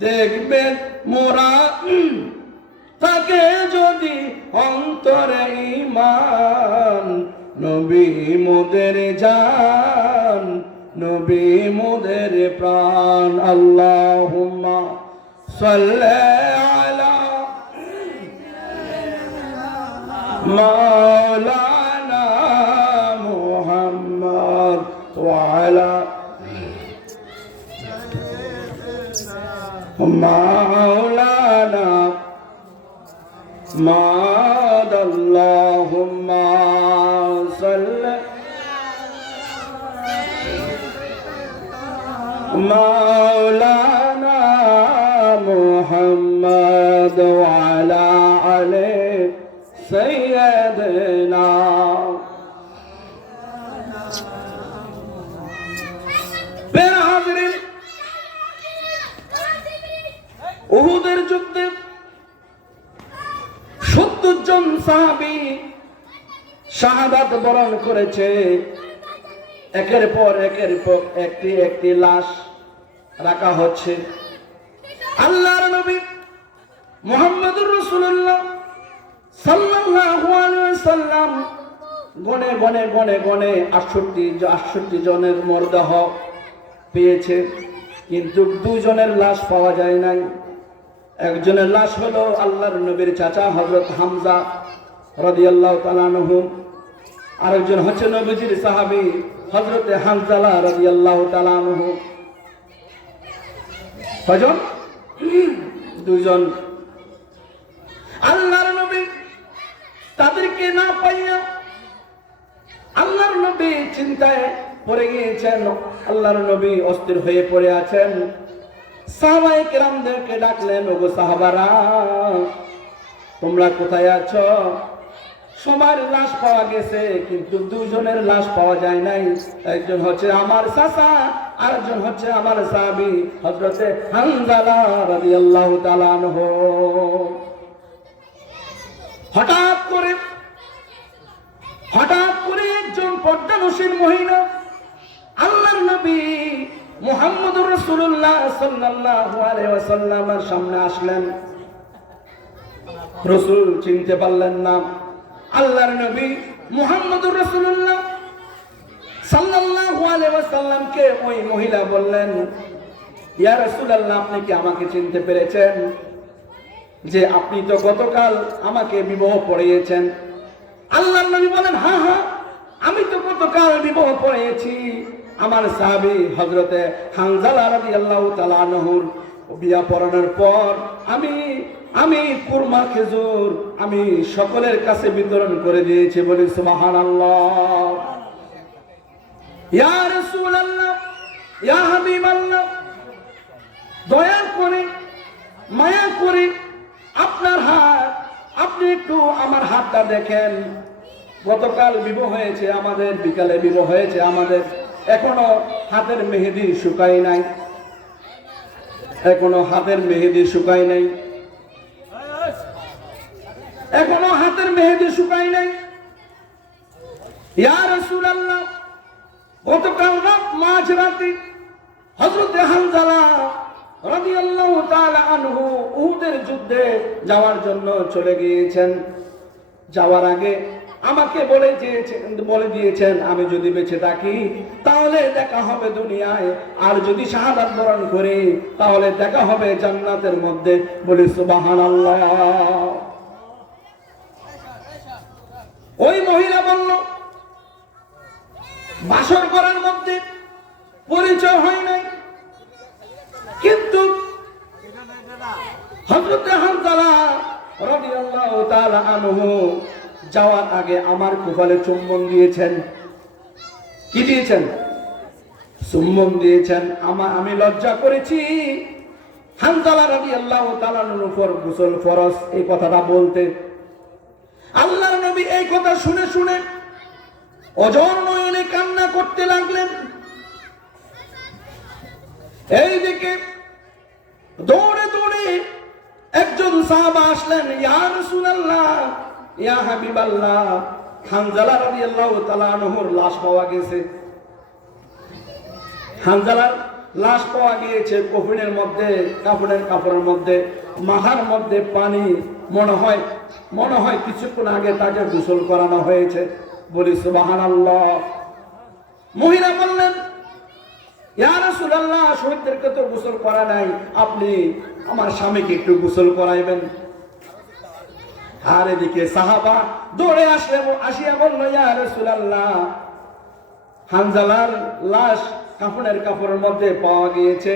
দেখবে মোরা থাকে যদি অন্তরে ঈমান। নবী মোদের জান, নবী মোদের প্রাণ। আল্লাহুম্মা সাল্লি আলা মাওলানা মুহাম্মদ ওয়া আলা মাওলানা মাদ। আল্লাহুম্মা সাল্লি মাওলানা মুহাম্মদ ওয়া আলা আলি সাইয়্যিদিনা। প্রিয় হাজিরিন, উহুদের যুদ্ধে 70 জন সাহাবী শাহাদাত বরণ করেছে। একের পর একটি একটি লাশ রাখা হচ্ছে। আল্লাহর নবী মুহাম্মদুর রাসূলুল্লাহ সাল্লাল্লাহু আলাইহি ওয়াসাল্লাম গনে গনে গনে গনে 68 জনের মরদেহ পেয়েছে। কিন্তু দুজনের লাশ পাওয়া যায় নাই। একজনের লাশ হলো আল্লাহর নবীর চাচা হযরত হামজা রাদিয়াল্লাহু তাআলা আনহু, আরেকজন হচ্ছে নবীজির সাহাবী হযরত হানজালা রাদিয়াল্লাহু তাআলা আনহু। কয়জন? দুজন। আল্লাহর নবী তাদেরকে না পাইয়া আল্লাহর নবী চিন্তায় পড়ে গিয়েছেন। আল্লাহর নবী অস্থির হয়ে পড়ে আছেন। সাহাবায়ে কেরামদেরকে ডাকলেন, ওগো সাহাবারা, তোমরা কোথায় আছো? সবার লাশ পাওয়া গেছে কিন্তু দুজনের লাশ পাওয়া যায় নাই। একজন হচ্ছে আমার চাচা, আরেকজন হচ্ছে আমার সাহাবী হযরতে হানজালা রাদিয়াল্লাহু তাআলা আনহু। হঠাৎ করে একজন পর্দানসীন মহিলা আল্লাহর নবী মুহাম্মদুর রাসূলুল্লাহ সাল্লাল্লাহু আলাইহি ওয়াসাল্লামের সামনে আসলেন। রাসূল চিনতে পারলেন না। আল্লাহর নবী মুহাম্মদুর রাসূলুল্লাহ সাল্লাল্লাহু আলাইহি ওয়াসাল্লামকে ওই মহিলা বললেন, ইয়া রাসূলুল্লাহ, আপনি কি আমাকে চিনতে পেরেছেন? যে আপনি তো গতকাল আমাকে বিবাহ পড়িয়েছেন। আল্লাহর নবী বলেন, হ্যাঁ হ্যাঁ, আমি তো গতকাল বিবাহ পড়িয়েছি। আমার সাহাবী হযরতে হানজালা রাদিয়াল্লাহু তাআলা আনহুর বিয়া পড়ানোর পর আমি কুরমা খেজুর আমি সকলের কাছে বিতরণ করে দিয়েছি। বলি সুবহানাল্লাহ। ইয়া রাসূলুল্লাহ, ইয়া হাবিবাল্লাহ, দয়া করে মায়া করে আপনার হাত, আপনি একটু আমার হাতটা দেখেন। গতকাল বিবাহ হয়েছে আমাদের, বিকালে বিবাহ হয়েছে আমাদের, এখনো হাতের মেহেদি শুকায় নাই, এখনো হাতের মেহেদি শুকায় নাই, এখনো হাতের মেহেদি শুকায় নাই। ইয়া রাসূলুল্লাহ, গতকাল রাত মাঝরাতে হযরতে হানজালা রাদিয়াল্লাহু তাআলা আনহু উহুদের যুদ্ধে যাওয়ার জন্য চলে গিয়েছেন। যাওয়ার আগে আমাকে বলে দিয়েছেন আমি যদি বেঁচে থাকি তাহলে দেখা হবে দুনিয়ায়, আর যদি শাহাদাত বরণ করি তাহলে দেখা হবে জান্নাতের মধ্যে। বলি সুবহানাল্লাহ। ওই মহিলা বলল, বাসর করার মধ্যে পরিচয় হয় নাই, কিন্তু হযরতে হানজালা রাদিয়াল্লাহু তাআলা আনহু যাওয়ার আগে আমার কপালে চুম্বন দিয়েছেন। কি দিয়েছেন? চুম্বন দিয়েছেন। আমি লজ্জা করেছি হানজালা রাদিয়াল্লাহু তাআলার উপর গোসল ফরজ এই কথাটা বলতে। আল্লাহর নবী এই কথা শুনে শুনে অঝর নয়নে কান্না করতে লাগলেন। এইদিকে দৌড়ে দৌড়ে একজন সাহাবা আসলেন, ইয়া রাসূলুল্লাহ, ইয়া হাবিবাল্লাহ, হানজালা রাদিয়াল্লাহু তাআলা আনহুর লাশ পাওয়া গেছে। হানজালার লাশ পাওয়া গিয়েছে কফিনের মধ্যে, কাপড়ের মধ্যে, মাথার মধ্যে পানি। মনে হয় কিছুক্ষণ আগে তাকে গোসল করানো হয়েছে। বলি সুবহানাল্লাহ। মহিলা বললেন, ইয়া রাসূলুল্লাহ, শহীদদেরকে তো গোসল করা নাই, আপনি আমার স্বামীকে একটু গোসল করাইবেন। আর এদিকে সাহাবা দৌড়ে আসিয়া বলল, ইয়া রাসূলুল্লাহ, হানজালার লাশ কাপড়ের মধ্যে পাওয়া গিয়েছে।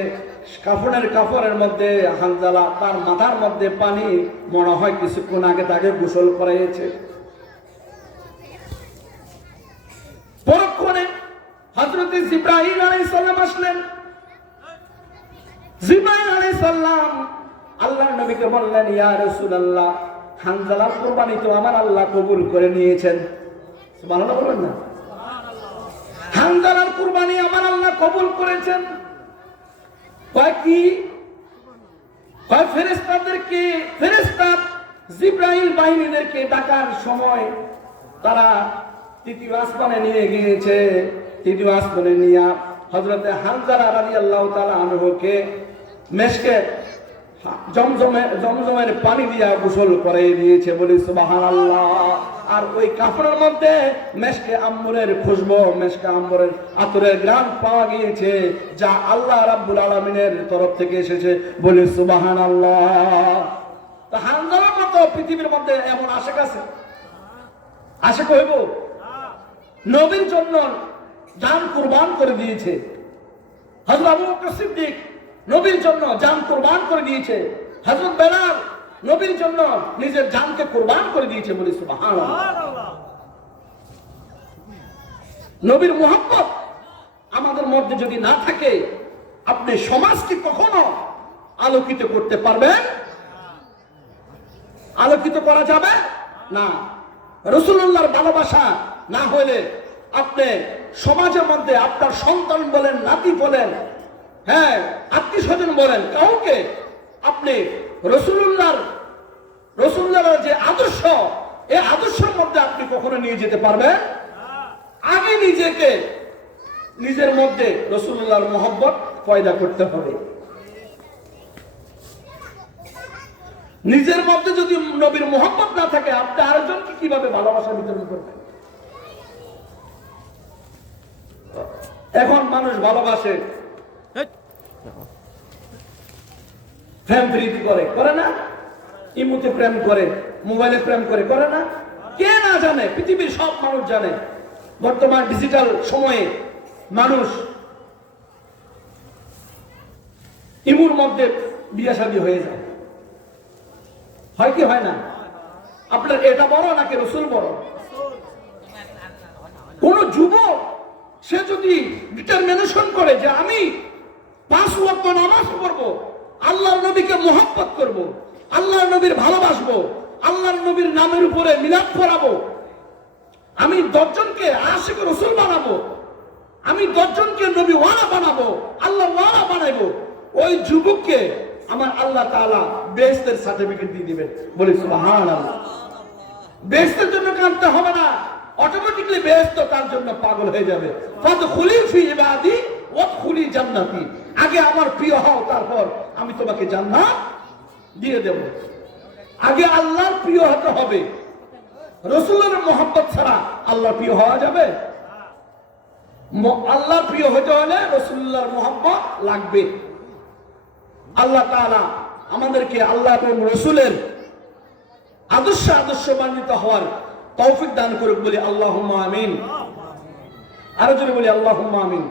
কাপড়ের মধ্যে হানজালা, তার মাথার মধ্যে পানি, মনে হয় কিছুক্ষণ আগে তাকে গোসল করাইছে। পরক্ষণে হযরত জিবরাইল আলাইহিস সালাম আসলেন। জিবরাইল আলাইহিস সালাম আল্লাহর নবীকে বললেন, ইয়া রাসূলুল্লাহ, হানজালার কুরবানি তো আমার আল্লাহ কবুল করে নিয়েছেন। সুবহানাল্লাহ বলবেন না? হানজালার কুরবানি আমার আল্লাহ কবুল করেছেন। ফেরেশতা জিবরাইল বাহিনীদেরকে ডাকার সময় তারা তৃতীয় আসমানে নিয়ে গিয়েছে। তৃতীয় আসমানে নিয়ে হযরতে হানজালা রাদিয়াল্লাহু তাআলা আনহুকে মেশকে জমজমের পানি দিয়া গোসল করে দিয়েছে, বলি সুবহানাল্লাহ। আর ওই কাপড়ের মধ্যে মেশকে আম্বরের খুশবু, মেশকে আম্বরের আতরের ঘ্রাণ পাওয়া গিয়েছে, যা আল্লাহ রাব্বুল আলামিনের তরফ থেকে এসেছে, বলি সুবহানাল্লাহ। তো হানজালার মতো পৃথিবীর মধ্যে এমন আশেক আছে? আশেক হইব? নবীর জন্য জান কুরবান করে দিয়েছে। হযরত আবু বকর সিদ্দিক নবীর জন্য জান কুরবান করে দিয়েছে। হযরত বেলাল নবীর জন্য নিজের জানকে কুরবান করে দিয়েছে, বলি সুবহানাল্লাহ। নবীর মুহাব্বত আমাদের মধ্যে যদি না থাকে, আপনি সমাজকে কখনো আলোকিত করতে পারবেন? আলোকিত করা যাবে না। রাসূলুল্লাহর ভালোবাসা না হলে আপনি সমাজের মধ্যে আপনার সন্তান বলেন, নাতি বলেন, হ্যাঁ আত্মীয় স্বজন বলেন, কাউকে আপনি রাসূলুল্লাহর যে আদর্শ, এই আদর্শের মধ্যে আপনি কখনো নিয়ে যেতে পারবেন? আগে নিজেকে, নিজের মধ্যে রাসূলুল্লাহর মহব্বত পয়দা করতে হবে। নিজের মধ্যে যদি নবীর মহব্বত না থাকে, আপনি আরেকজনকে কিভাবে ভালোবাসা বিতরণ করবেন? এখন মানুষ ভালোবাসে, প্রেম প্রীতি করে না? ইমুতে প্রেম করে, মোবাইলে প্রেম করে না? কে না জানে? পৃথিবীর সব মানুষ জানে। বর্তমান ডিজিটাল সময়ে মানুষ ইমুর মধ্যে বিয়ে শাদী হয়ে যায়, হয় কি হয় না? আপনার এটা বড় নাকি রাসূল বড়? কোন যুবক সে যদি ডিটারমিনেশন করে যে আমি 5 ওয়াক্ত নামাজ পড়বো, আল্লাহর নবীকে মহব্বত করব, আল্লাহর নবীর ভালোবাসবো, আল্লাহর নবীর নামের উপরে মিলাদ পড়াবো, আমি 10 জনকে আশিক রাসূল বানাবো, আমি 10 জনকে নবী ওয়ালা বানাবো, আল্লাহ ওয়ালা বানাবো, ওই যুবককে আমার আল্লাহ তাআলা বেহেশতের সার্টিফিকেট দিয়ে দিবেন, বলি সুবহানাল্লাহ। বেহেশতের জন্য কাঁদতে হবে না, অটোমেটিক্যালি বেহেশত তার জন্য পাগল হয়ে যাবে। ফাদখুলি ফি ইবাদি ওয়াদখুলি জান্নাতি। আগে আমার প্রিয় হও, তারপর আমি তোমাকে জান্নাত দিয়ে দেব। আগে আল্লাহর প্রিয় হতে হবে। রাসূলের মহব্বত ছাড়া আল্লাহর প্রিয় হওয়া যাবে? আল্লাহর প্রিয় হতে হলে রাসূলুল্লাহর মহব্বত লাগবে। আল্লাহ তাআলা আমাদেরকে আল্লাহ এবং রাসূলের আদর্শবান্বিত হওয়ার তৌফিক দান করুক, বলি আল্লাহুম্মা আমিন। আরো জোরে বলি আল্লাহুম্মা আমিন।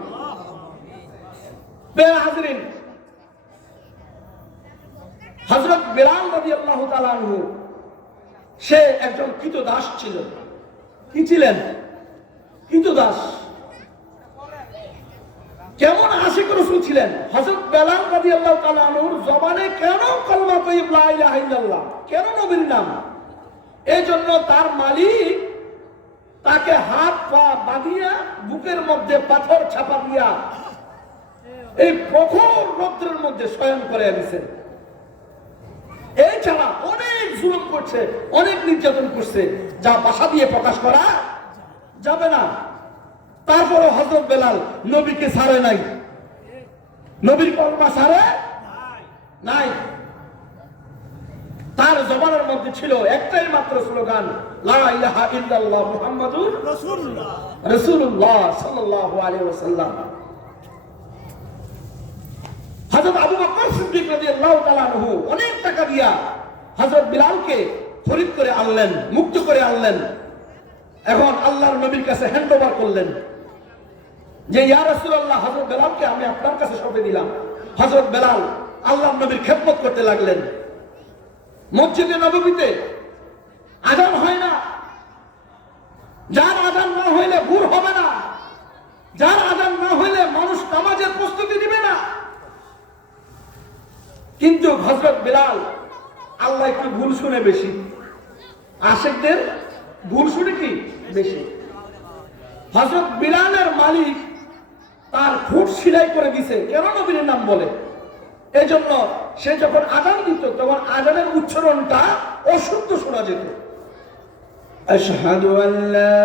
প্রিয় হাজরিন, হযরত বেলাল রাদিয়াল্লাহু তাআলা আনহু সে একজন কৃতদাস ছিল। কি ছিলেন? কৃতদাস। কেমন আশিক রাসূল ছিলেন? হযরত বেলাল রাদিয়াল্লাহু তাআলা আনহুর জবানে কেন কালিমা তাইয়্যিব লা ইলাহা ইল্লাল্লাহ, কেন নবীর নাম? এই জন্য তার মালিক তাকে হাত পা বাঁধিয়া বুকের মধ্যে পাথর চাপা দিয়া এই প্রখর রৌদ্রের মধ্যে শয়ন করে দিয়েছেন। এই ছাড়া অনেক জুলুম করছে, অনেক নির্যাতন করছে, যা ভাষা দিয়ে প্রকাশ করা যাবে না। তারপরে হযরত বেলাল নবীকে ছাড়ে নাই, নবীর কলমা ছাড়ে নাই। তার জবানের মধ্যে ছিল একটাই মাত্র স্লোগান, লা ইলাহা ইল্লাল্লাহ মুহাম্মাদুর রাসূলুল্লাহ সাল্লাল্লাহু আলাইহি ওয়াসাল্লাম। হযরত আবু বকর সিদ্দিক রাদিয়াল্লাহু তাআলা আনহু অনেক টাকা দিয়া হযরত বিলালকে খরিদ করে আনলেন, মুক্ত করে আনলেন। এখন আল্লাহর নবীর কাছে হ্যান্ডওভার করলেন যে ইয়া রাসূলুল্লাহ, হযরত বেলালকে আমি আপনার কাছে সঁপে দিলাম। হযরত বেলাল আল্লাহর নবীর খেদমত করতে লাগলেন। মসজিদে নববীতে আযান হয় না, যার আযান না হইলে ভোর হবে না, যার আযান না হইলে মানুষ নামাজের প্রস্তুতি দিবে না। কিন্তু হযরত বেলাল, আল্লাহ একটু ভুল শুনে বেশি, আশিকদের ভুল শুনে কি বেশি। হযরত বিলালের মালিক তার ঠোঁট সেলাই করে দিছে, কেন নবীর নাম বলে। এই জন্য সে যখন আযান দিত তখন আযানের উচ্চারণটা অশুদ্ধ শোনা যেত। আশহাদু আল্লা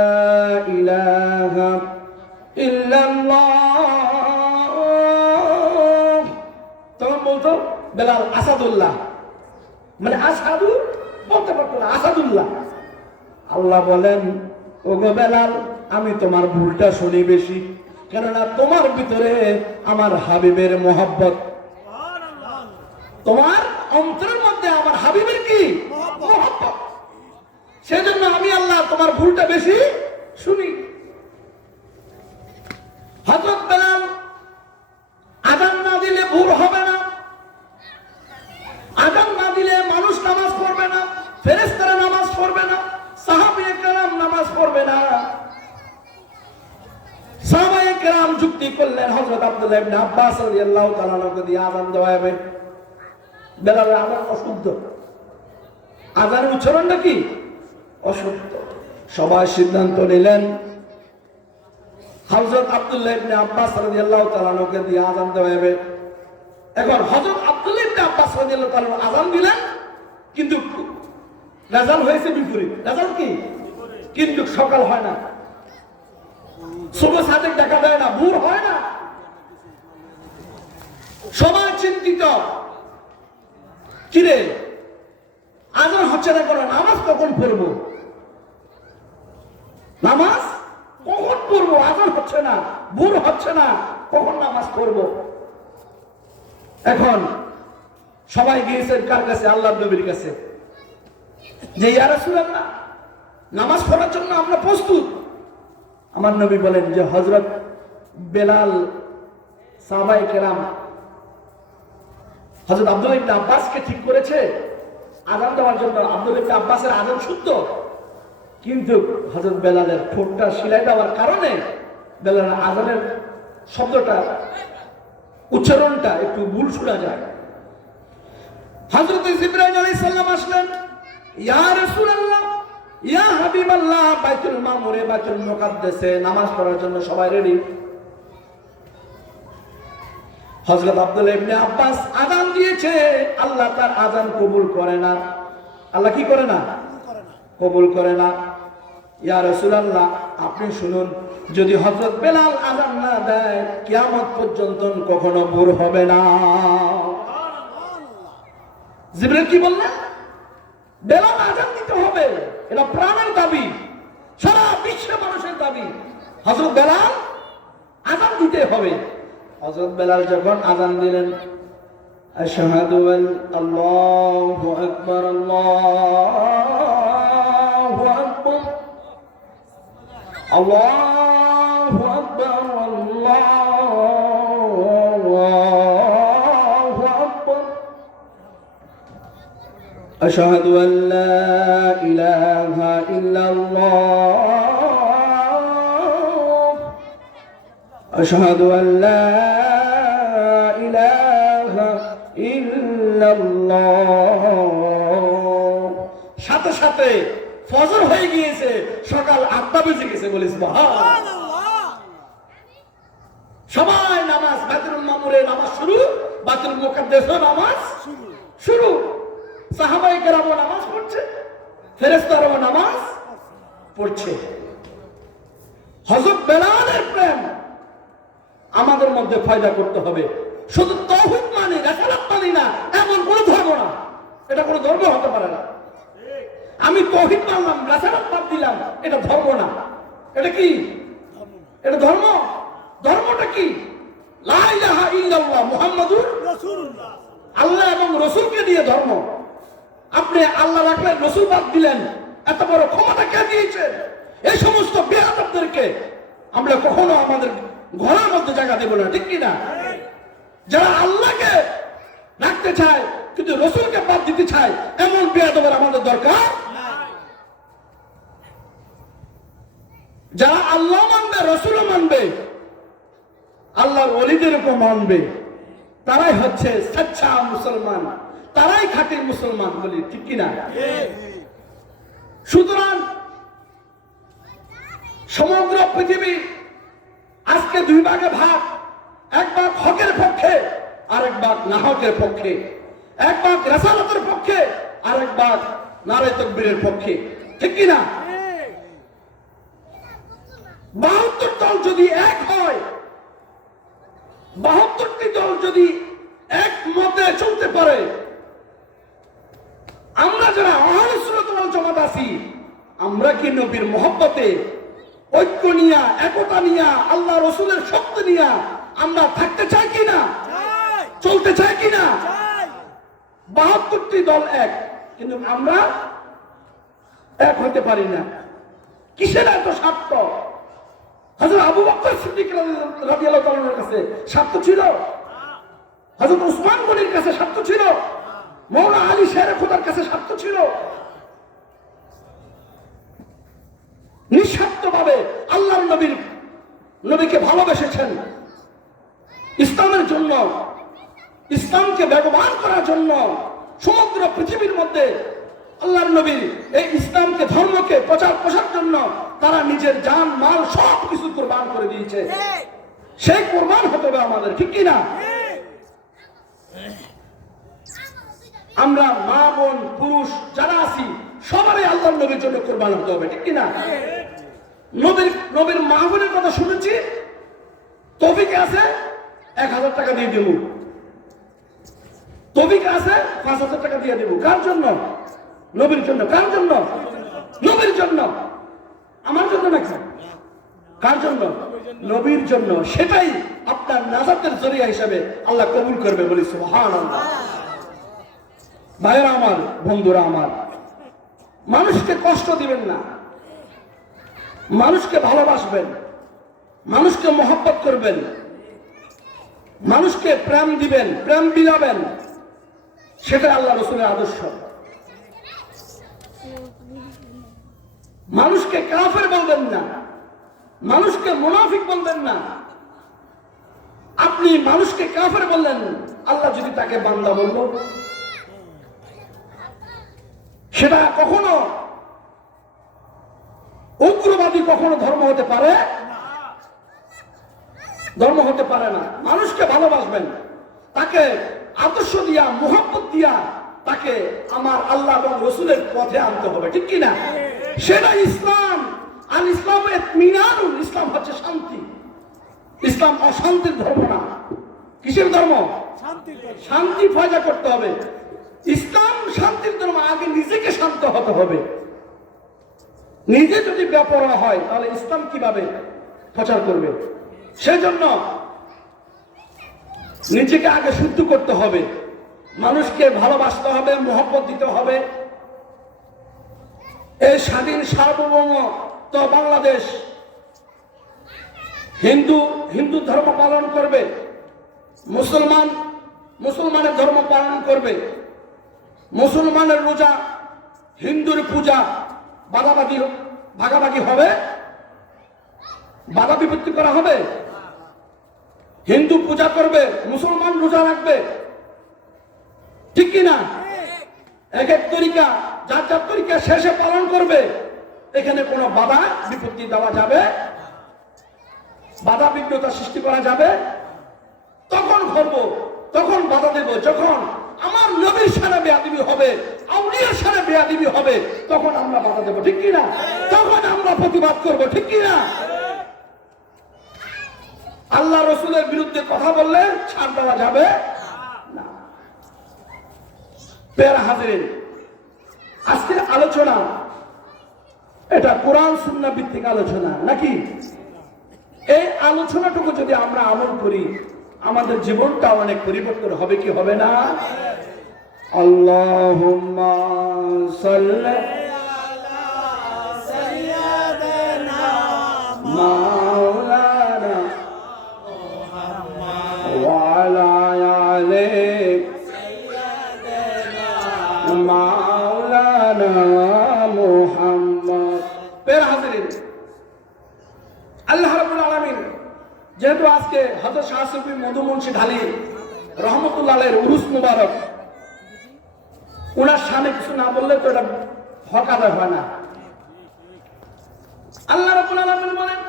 ইলাহা ইল্লাল্লাহ, তখন বলতো বেলাল আসাদুল্লাহ, মানে আসাদু বলতে পারতো না, আসাদুল্লাহ। আল্লাহ বলেন, ওগো বেলাল, আমি তোমার ভুলটা শুনি বেশি, কেননা তোমার ভিতরে আমার হাবিবের মোহাব্বত, তোমার অন্তরের মধ্যে আমার হাবিবের কি মোহাব্বত, সেজন্য আমি আল্লাহ তোমার ভুলটা বেশি শুনি। হযরত বেলাল আযান না দিলে ভুল হবে না, আযান না দিলে মানুষ নামাজ পড়বে না, ফেরেশতারা নামাজ পড়বে না, সাহাবায়ে কেরাম নামাজ পড়বে না। সাহাবায়ে কেরাম যুক্তি করলেন, হযরত আব্দুল্লাহ ইবনে আব্বাস রাদিয়াল্লাহু তাআলা আনহু দিয়ে আযান দেওয়া হবে। বেলালের আযান অশুদ্ধ, আযানের উচ্চারণটা কি অশুদ্ধ। সবাই সিদ্ধান্ত নিলেন হযরত আব্দুল্লাহ ইবনে আব্বাস রাদিয়াল্লাহু তাআলা আনহুকে দিয়ে আযান দেওয়া হবে। এখন হযরত আব্দুল্লাহ ইবনে আব্বাস রাদিয়াল্লাহু তাআলা আযান দিলেন, কিন্তু রেজাল্ট হয়েছে বিপরীত। রেজাল্ট কি? কিন্তু সকাল হয় না, সুবহ সাদেক দেখা যায় না, ভোর হয় না। সবাই চিন্তিত, কিরে আযান হচ্ছে না কেন, নামাজ কখন পড়বো, নামাজ কখন পড়বো, আযান হচ্ছে না, ভোর হচ্ছে না, কখন নামাজ পড়বো। এখন সবাই গিয়েছেন কার কাছে? আল্লাহর নবীর কাছে, যে ইয়া রাসূলুল্লাহ, নামাজ পড়ার জন্য আমরা প্রস্তুত। আমার নবী বলেন যে হযরত বেলাল, সাহাবায়ে কেরাম হযরত আব্দুল্লাহ ইবনে আব্বাসকে ঠিক করেছে আযান দেওয়ার জন্য। আব্দুল্লাহ ইবনে আব্বাসের আযান শুদ্ধ, কিন্তু হযরত বেলালের ঠোঁটটা সিলাই দেওয়ার কারণে বেলালের আযানের শব্দটা, উচ্চারণটা একটু ভুল শোনা যায়। হযরত জিবরাইল আলাইহিস সালাম আসলেন, ইয়া রাসূলুল্লাহ, ইয়া হাবিবাল্লাহ, বাইতুল মামুরে, বাইতুল মুকাদ্দাসে নামাজ পড়ার জন্য সবাই রেডি। হযরত আব্দুল্লাহ ইবনে আব্বাস আযান দিয়েছে, আল্লাহ তার আযান কবুল করে না। আল্লাহ কি করে না? কবুল করে না। ইয়া রাসূলুল্লাহ, আপনি শুনুন, যদি হযরত বেলাল আযান না দেয়, কিয়ামত পর্যন্ত কখনো ভোর হবে না। জিবরাইল কি বললেন? বেলাল আযান দিতে হবে, এটা প্রাণের দাবি, সারা বিশ্বের মানুষের দাবি। হযরত বেলাল আযান দিতে হবে। হযরত বেলাল যখন আযান দিলেন, আশহাদু আল্লাহু আকবার, আল্লাহু আকবার, আল্লাহু আকবার, আল্লাহু আকবার, আশহাদু আল্লা ইলাহা ইল্লাল্লাহ, আশহাদু আল্লা ইলাহা ইল্লাল্লাহ। সাথে সাথে ফজর হয়ে গিয়েছে, সকাল 8টা বেজে গেছে। বলি সুবহানাল্লাহ। সবাই নামাজ, বাইতুল মামুরে নামাজ শুরু, বাইতুল মুকাদ্দাসে নামাজ শুরু। সাহাবায়ে কেরাম নামাজ পড়ছে, ফেরেশতারাও নামাজ পড়ছে। হযরত বেলালের প্রেম আমাদের মধ্যে পয়দা করতে হবে। শুধু তাওহীদ মানি, রাসালাত মানি না, এমন কোন ধর্ম না, এটা কোন ধর্ম হতে পারে না। আমি তাওহীদ মানলাম, রাসালাত বাদ দিলাম, এটা ধর্ম না। এটা কি? এটা ধর্ম? ধর্মটা কি? লা ইলাহা ইল্লাল্লাহ মুহাম্মাদুর রাসূলুল্লাহ। আল্লাহ এবং রাসূলকে দিয়ে ধর্ম। আপনি আল্লাহ রাখলেন, রাসূল বাদ দিলেন, এত বড় ক্ষমতা কে দিয়েছে? এই সমস্ত বেয়াদবদেরকে আমরা কখনো আমাদের ঘরের মধ্যে জায়গা দেব না, ঠিক কি না? যারা আল্লাহকে রাখতে চায় কিন্তু রাসূলকে বাদ দিতে চায়, এমন বেয়াদবের আমাদের দরকার। যারা আল্লাহ মানবে, রাসূলও মানবে, আল্লাহর ওলিদেরকে মানবে, তারাই হচ্ছে সচ্চা মুসলমান, তারাই খাঁটি মুসলমান। বলি ঠিক কি না? সুতরাং সমগ্র পৃথিবী আজকে দুই ভাগে ভাগ, এক ভাগ হকের পক্ষে, আরেক ভাগ নাহকের পক্ষে, এক ভাগ রাসালাতের পক্ষে, আরেক ভাগ নারে তাকবীরের পক্ষে, ঠিক কি না? 72 দল যদি এক হয়, 72টি দল যদি এক মতে চলতে পারে, আমরা যারা আহলে সুন্নাত ওয়াল জামাত আছি, আমরা কি নবীর মহব্বতে ঐক্য নিয়া, একতা নিয়া, আল্লাহ রসুলের শক্তি নিয়া আমরা থাকতে চাই কিনা, চলতে চাই কিনা? 72টি দল এক, কিন্তু আমরা এক হতে পারি না। কিসের এত স্বার্থ? হযরত আবু বকর সিদ্দিক রাদিয়াল্লাহু তাআলার কাছে স্বার্থ ছিল, হযরত উসমান গনির কাছে স্বার্থ ছিল, মওলানা আলী শেরে খোদার কাছে স্বার্থ ছিল। নিঃস্বার্থভাবে আল্লাহর নবীকে ভালোবেসেছেন, ইসলামের জন্য, ইসলামকে ব্যবহার করার জন্য, সমগ্র পৃথিবীর মধ্যে আল্লাহর নবীর এই ইসলামকে, ধর্মকে প্রচার প্রসার জন্য তারা নিজের জান মাল সব কিছু কোরবান করে দিয়েছে। সেই কোরবান হতে হবে আমাদের, ঠিক কিনা? আমরা মা বোন পুরুষ যারা আছি সবারই আল্লাহর নবীর জন্য কোরবান হতে হবে, ঠিক কিনা? নবীর মাহফিলের কথা শুনেছি, তৌফিক আছে 1000 টাকা দিয়ে দেব, তৌফিক আছে 5000 টাকা দিয়ে দেব। কার জন্য? নবীর জন্য। কার জন্য? নবীর জন্য। আমার জন্য নাকি? কার জন্য? নবীর জন্য। সেটাই আপনার নাজাতের জরিয়া হিসাবে আল্লাহ কবুল করবে, বলি সুবহানাল্লাহ। ভাইরা আমার, বন্ধুরা আমার, মানুষকে কষ্ট দিবেন না, মানুষকে ভালোবাসবেন, মানুষকে মহব্বত করবেন, মানুষকে প্রেম দিবেন, প্রেম বিলাবেন, সেটা আল্লাহ রাসূলের আদর্শ। মানুষকে কাফের বলবেন না, মানুষকে মুনাফিক বলবেন না। আপনি মানুষকে কাফের বললেন, আল্লাহ যদি তাকে বান্দা বলল, সেটা কখনো উগ্রবাদী কখনো ধর্ম হতে পারে, ধর্ম হতে পারে না। মানুষকে ভালোবাসবেন, তাকে আদর্শ দিয়া, মুহাব্বত দিয়া তাকে আমার আল্লাহ এবং রসুলের পথে আনতে হবে, ঠিক কিনা? সেটা ইসলাম। আর ইসলাম ইতমিনানুল, ইসলাম হচ্ছে শান্তি। ইসলাম অশান্তির ধর্ম না। কিসের ধর্ম? শান্তি ফয়জা করতে হবে। ইসলাম শান্তির ধর্ম। আগে নিজেকে শান্ত হতে হবে। নিজে যদি বেপরোয়া হয় তাহলে ইসলাম কিভাবে প্রচার করবে? সেজন্য নিজেকে আগে শুদ্ধ করতে হবে, মানুষকে ভালোবাসতে হবে, মহব্বত দিতে হবে। এই স্বাধীন সার্বভৌম তো বাংলাদেশ হিন্দু ধর্ম পালন করবে, মুসলমানের ধর্ম পালন করবে, মুসলমানের রোজা, হিন্দুর পূজা ভাগাভাগি হবে, বাধা বিপত্তি করা হবে। হিন্দু পূজা করবে, মুসলমান রোজা রাখবে, ঠিক কিনা? এক এক তরিকা, যার যার তরিকা শেষে পালন করবে। এখানে কোনো বাধা বিপত্তি দেওয়া যাবে, বাধা বিঘ্নতা সৃষ্টি করা যাবে? তখন করব, তখন বাধা দেব যখন আমার নবীর শানে বেয়াদবি হবে, আউলিয়ার শানে বেয়াদবি হবে, তখন আমরা বাধা দেব, ঠিক কিনা? তখন আমরা প্রতিবাদ করব, ঠিক কিনা? আল্লাহ রসুলের বিরুদ্ধে কথা বললে ছাড় দেওয়া যাবে না। প্রিয় হাজিরিন, আজকের আলোচনা এটা কোরআন সুন্নাহ ভিত্তিক আলোচনা নাকি? এই আলোচনাটুকু যদি আমরা আমল করি, আমাদের জীবনটা অনেক পরিবর্তন হবে কি হবে না? আল্লাহুম্মা সাল্লি আলা সাইয়্যিদিনা মাওলানা মুহাম্মদ ওয়া আলা আলি সাইয়্যিদিনা মাওলানা মুহাম্মদ। প্রিয় হাজিরিন, আল্লাহ রাব্বুল আলামিন যেহেতু আজকে হযরত শাহ সুফি মধু মুন্সি ঢালী রহমতুল্লাহ আলাইহির উরুস মুবারক, ওনার সামনে কিছু না বললে তো এটা হক আদায় হয় না। আল্লাহ রাব্বুল আলামিন বলেন,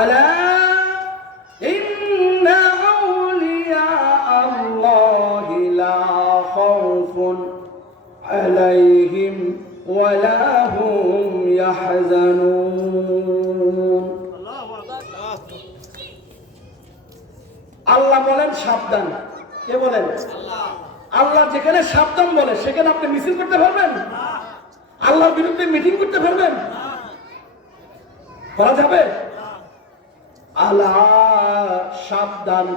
আলা ইন্না আউলিয়া আল্লাহি লা খাউফুন আলাইহিম ওয়া লা হুম ইয়াহজানুন। আল্লাহ বলেন সাবধান, কে বলেন? আল্লাহ যেখানে সাবধান বলে সেখানে আপনি মিছিল করতে পারবেন? আল্লাহর বিরুদ্ধে মিটিং করতে পারবেন? করা যাবে? আল্লাহ সাবধান,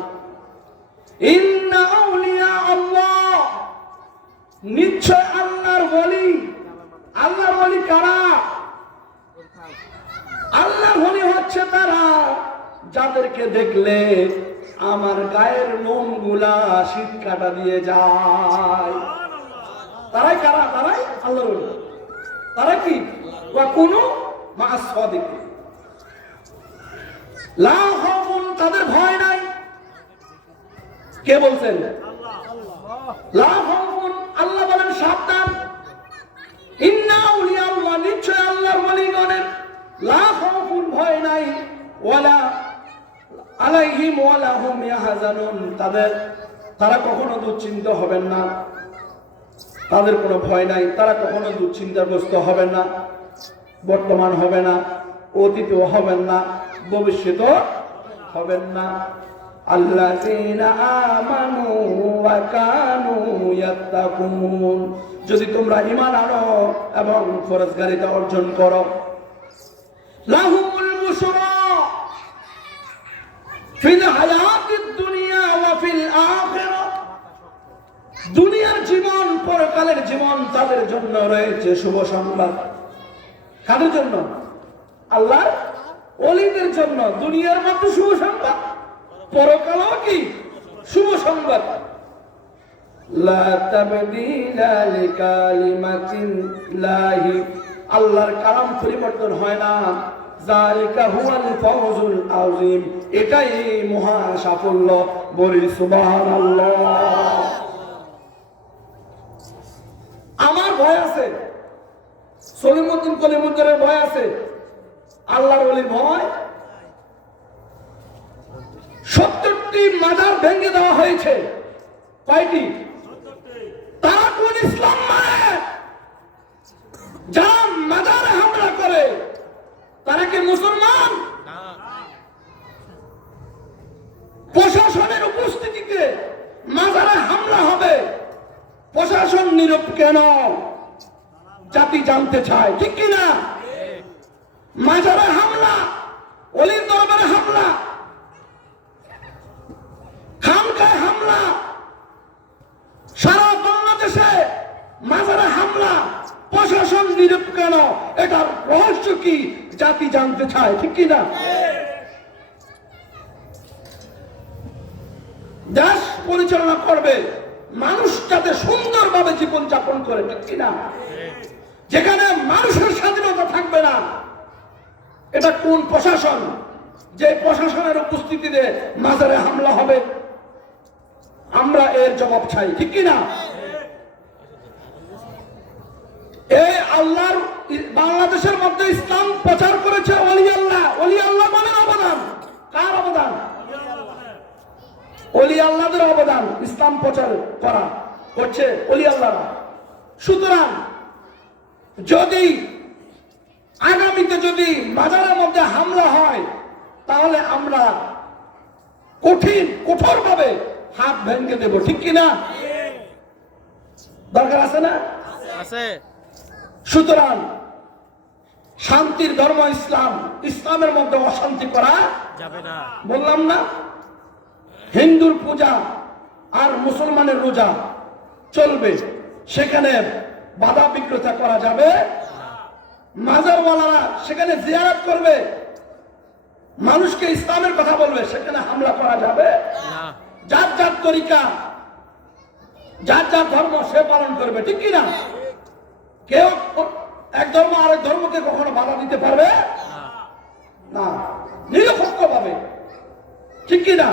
ইন্না আউলিয়া আল্লাহ, নিশ্চয় আল্লাহর ওলি। আল্লাহর ওলি কারা? আল্লাহর ওলি হচ্ছে তারা যাদেরকে দেখলে আমার গায়ের লোমগুলা শীত কাটা দিয়ে যায়। তারাই কারা? তারাই আল্লাহর ওলি। তারা কি? ওয়া কুনু মা'আস সাদিকিন, লা খাউফুন, তাদের ভয় নাই। কে বলছেন? লা খাউফুন, আল্লাহ বলেন সাবধান, ইন্না আউলিয়া আল্লাহ, নিশ্চয় আল্লাহর ওলিগণের লা খাউফুন, ভয় নাই, ওয়ালা আলাইহিম ওয়ালা হুম ইয়াহজানুন, তারা কখনো দুশ্চিন্ত হবেন না। তাদের কোনো ভয় নাই, তারা কখনো দুশ্চিন্তাগ্রস্ত হবেন না। বর্তমান হবে না, অতীতও হবেন না, ভবিষ্যতেও হবেন না। আল্লাযীনা আমানু ওয়া কানু ইয়াত্তাকুন, যদি তোমরা ঈমান আনো এবং ফরজগারিতা অর্জন করো, লাহুমুল বুশরা ফিল হায়াতিদ দুনিয়া ওয়া ফিল আখিরাহ, দুনিয়ার জীবন, পরকালের জীবন তাদের জন্য রয়েছে শুভ সংবাদ। কাদের জন্য? আল্লাহর ওলিদের জন্য। দুনিয়ার মধ্যে শুভ সংবাদ, পরকালও কি শুভ সংবাদ। লা তাবদীলা লিকালিমাতিল্লাহি, আল্লাহর কালাম পরিবর্তন হয় না। যালিকা হুয়াল ফাওজুল আযীম, এটাই মহা সাফল্য। বলি সুবহানাল্লাহ। আমার ভয় আছে, সলিমউদ্দিন কলিমুদ্দিনের ভয় আছে, আল্লাহর ওলির ভয়। 70টি মাজার ভেঙে দেওয়া হয়েছে। কয়টি? তারা কোন ইসলাম মানে? যারা মাজারে হামলা করে তারা কি মুসলমান? প্রশাসনের উপস্থিতিতে মাজারে হামলা হবে, প্রশাসন নীরব কেন? জাতি জানতে চায়, ঠিক কিনা? মাজারে হামলা, ওলির দরবারে হামলা, খানকায় হামলা, সারা বাংলাদেশে মাজারে হামলা, প্রশাসন নীরব কেন? এটার রহস্য কি? জাতি জানতে চায়, ঠিক কিনা? দেশ পরিচালনা করবে মানুষ যাতে সুন্দরভাবে জীবন যাপন করে, ঠিক কিনা? যেখানে মানুষের স্বাধীনতা থাকবে না, এটা কোন প্রশাসন যে প্রশাসনের উপস্থিতিতে মাজারে হামলা হবে? আমরা এর জবাব চাই, ঠিক কিনা? এই আল্লাহর বাংলাদেশের মধ্যে ইসলাম প্রচার করেছে ওলি আল্লাহ। ওলি আল্লাহ মানে অবদান কার? অবদান ওলি আল্লাহদের অবদান। ইসলাম প্রচার করা করছে ওলি আল্লাহরা। সুতরাং যদি আগামীতে যদি মাজারের মধ্যে হামলা হয় তাহলে আমরা কঠোরভাবে হাত ভেঙে দেব, ঠিক কিনা? দরকার আছে না? আছে। সুতরাং শান্তির ধর্ম ইসলাম, ইসলামের মধ্যে অশান্তি করা যাবে না। বললাম না, হিন্দুর পূজা আর মুসলমানের রোজা চলবে, সেখানে বাধা বিঘ্নতা করা যাবে। মাজারওয়ালারা সেখানে জিয়ারত করবে, মানুষকে ইসলামের কথা বলবে, সেখানে হামলা করা যাবে না। যার যার তরিকা, যার যার ধর্ম সে পালন করবে, ঠিক কিনা? কেউ এক ধর্ম আরেক ধর্মকে কখনো বাধা দিতে পারবে না, নিরপেক্ষ ভাবে, ঠিক কিনা?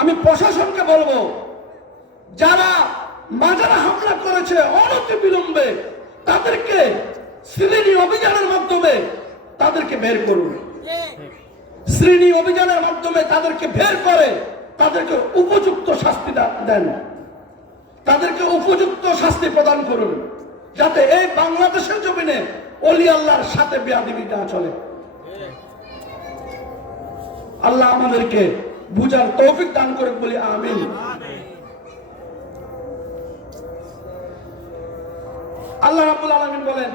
আমি প্রশাসনকে বলবো, যারা মাজারে হামলা করেছে অনতি বিলম্বে তাদেরকে শ্রেণী অভিযানের মাধ্যমে তাদেরকে বের করুন। শ্রেণী অভিযানের মাধ্যমে তাদেরকে বের করে তাদেরকে উপযুক্ত শাস্তি দেন, তাদেরকে উপযুক্ত শাস্তি প্রদান করুন, যাতে এই বাংলাদেশের জমিনে ওলি আল্লাহর সাথে বেয়াদবি না চলে। আল্লাহ আমাদেরকে বুঝার তৌফিক দান করে বলি আমিন। আল্লাহ রাব্বুল আলামিন বলেন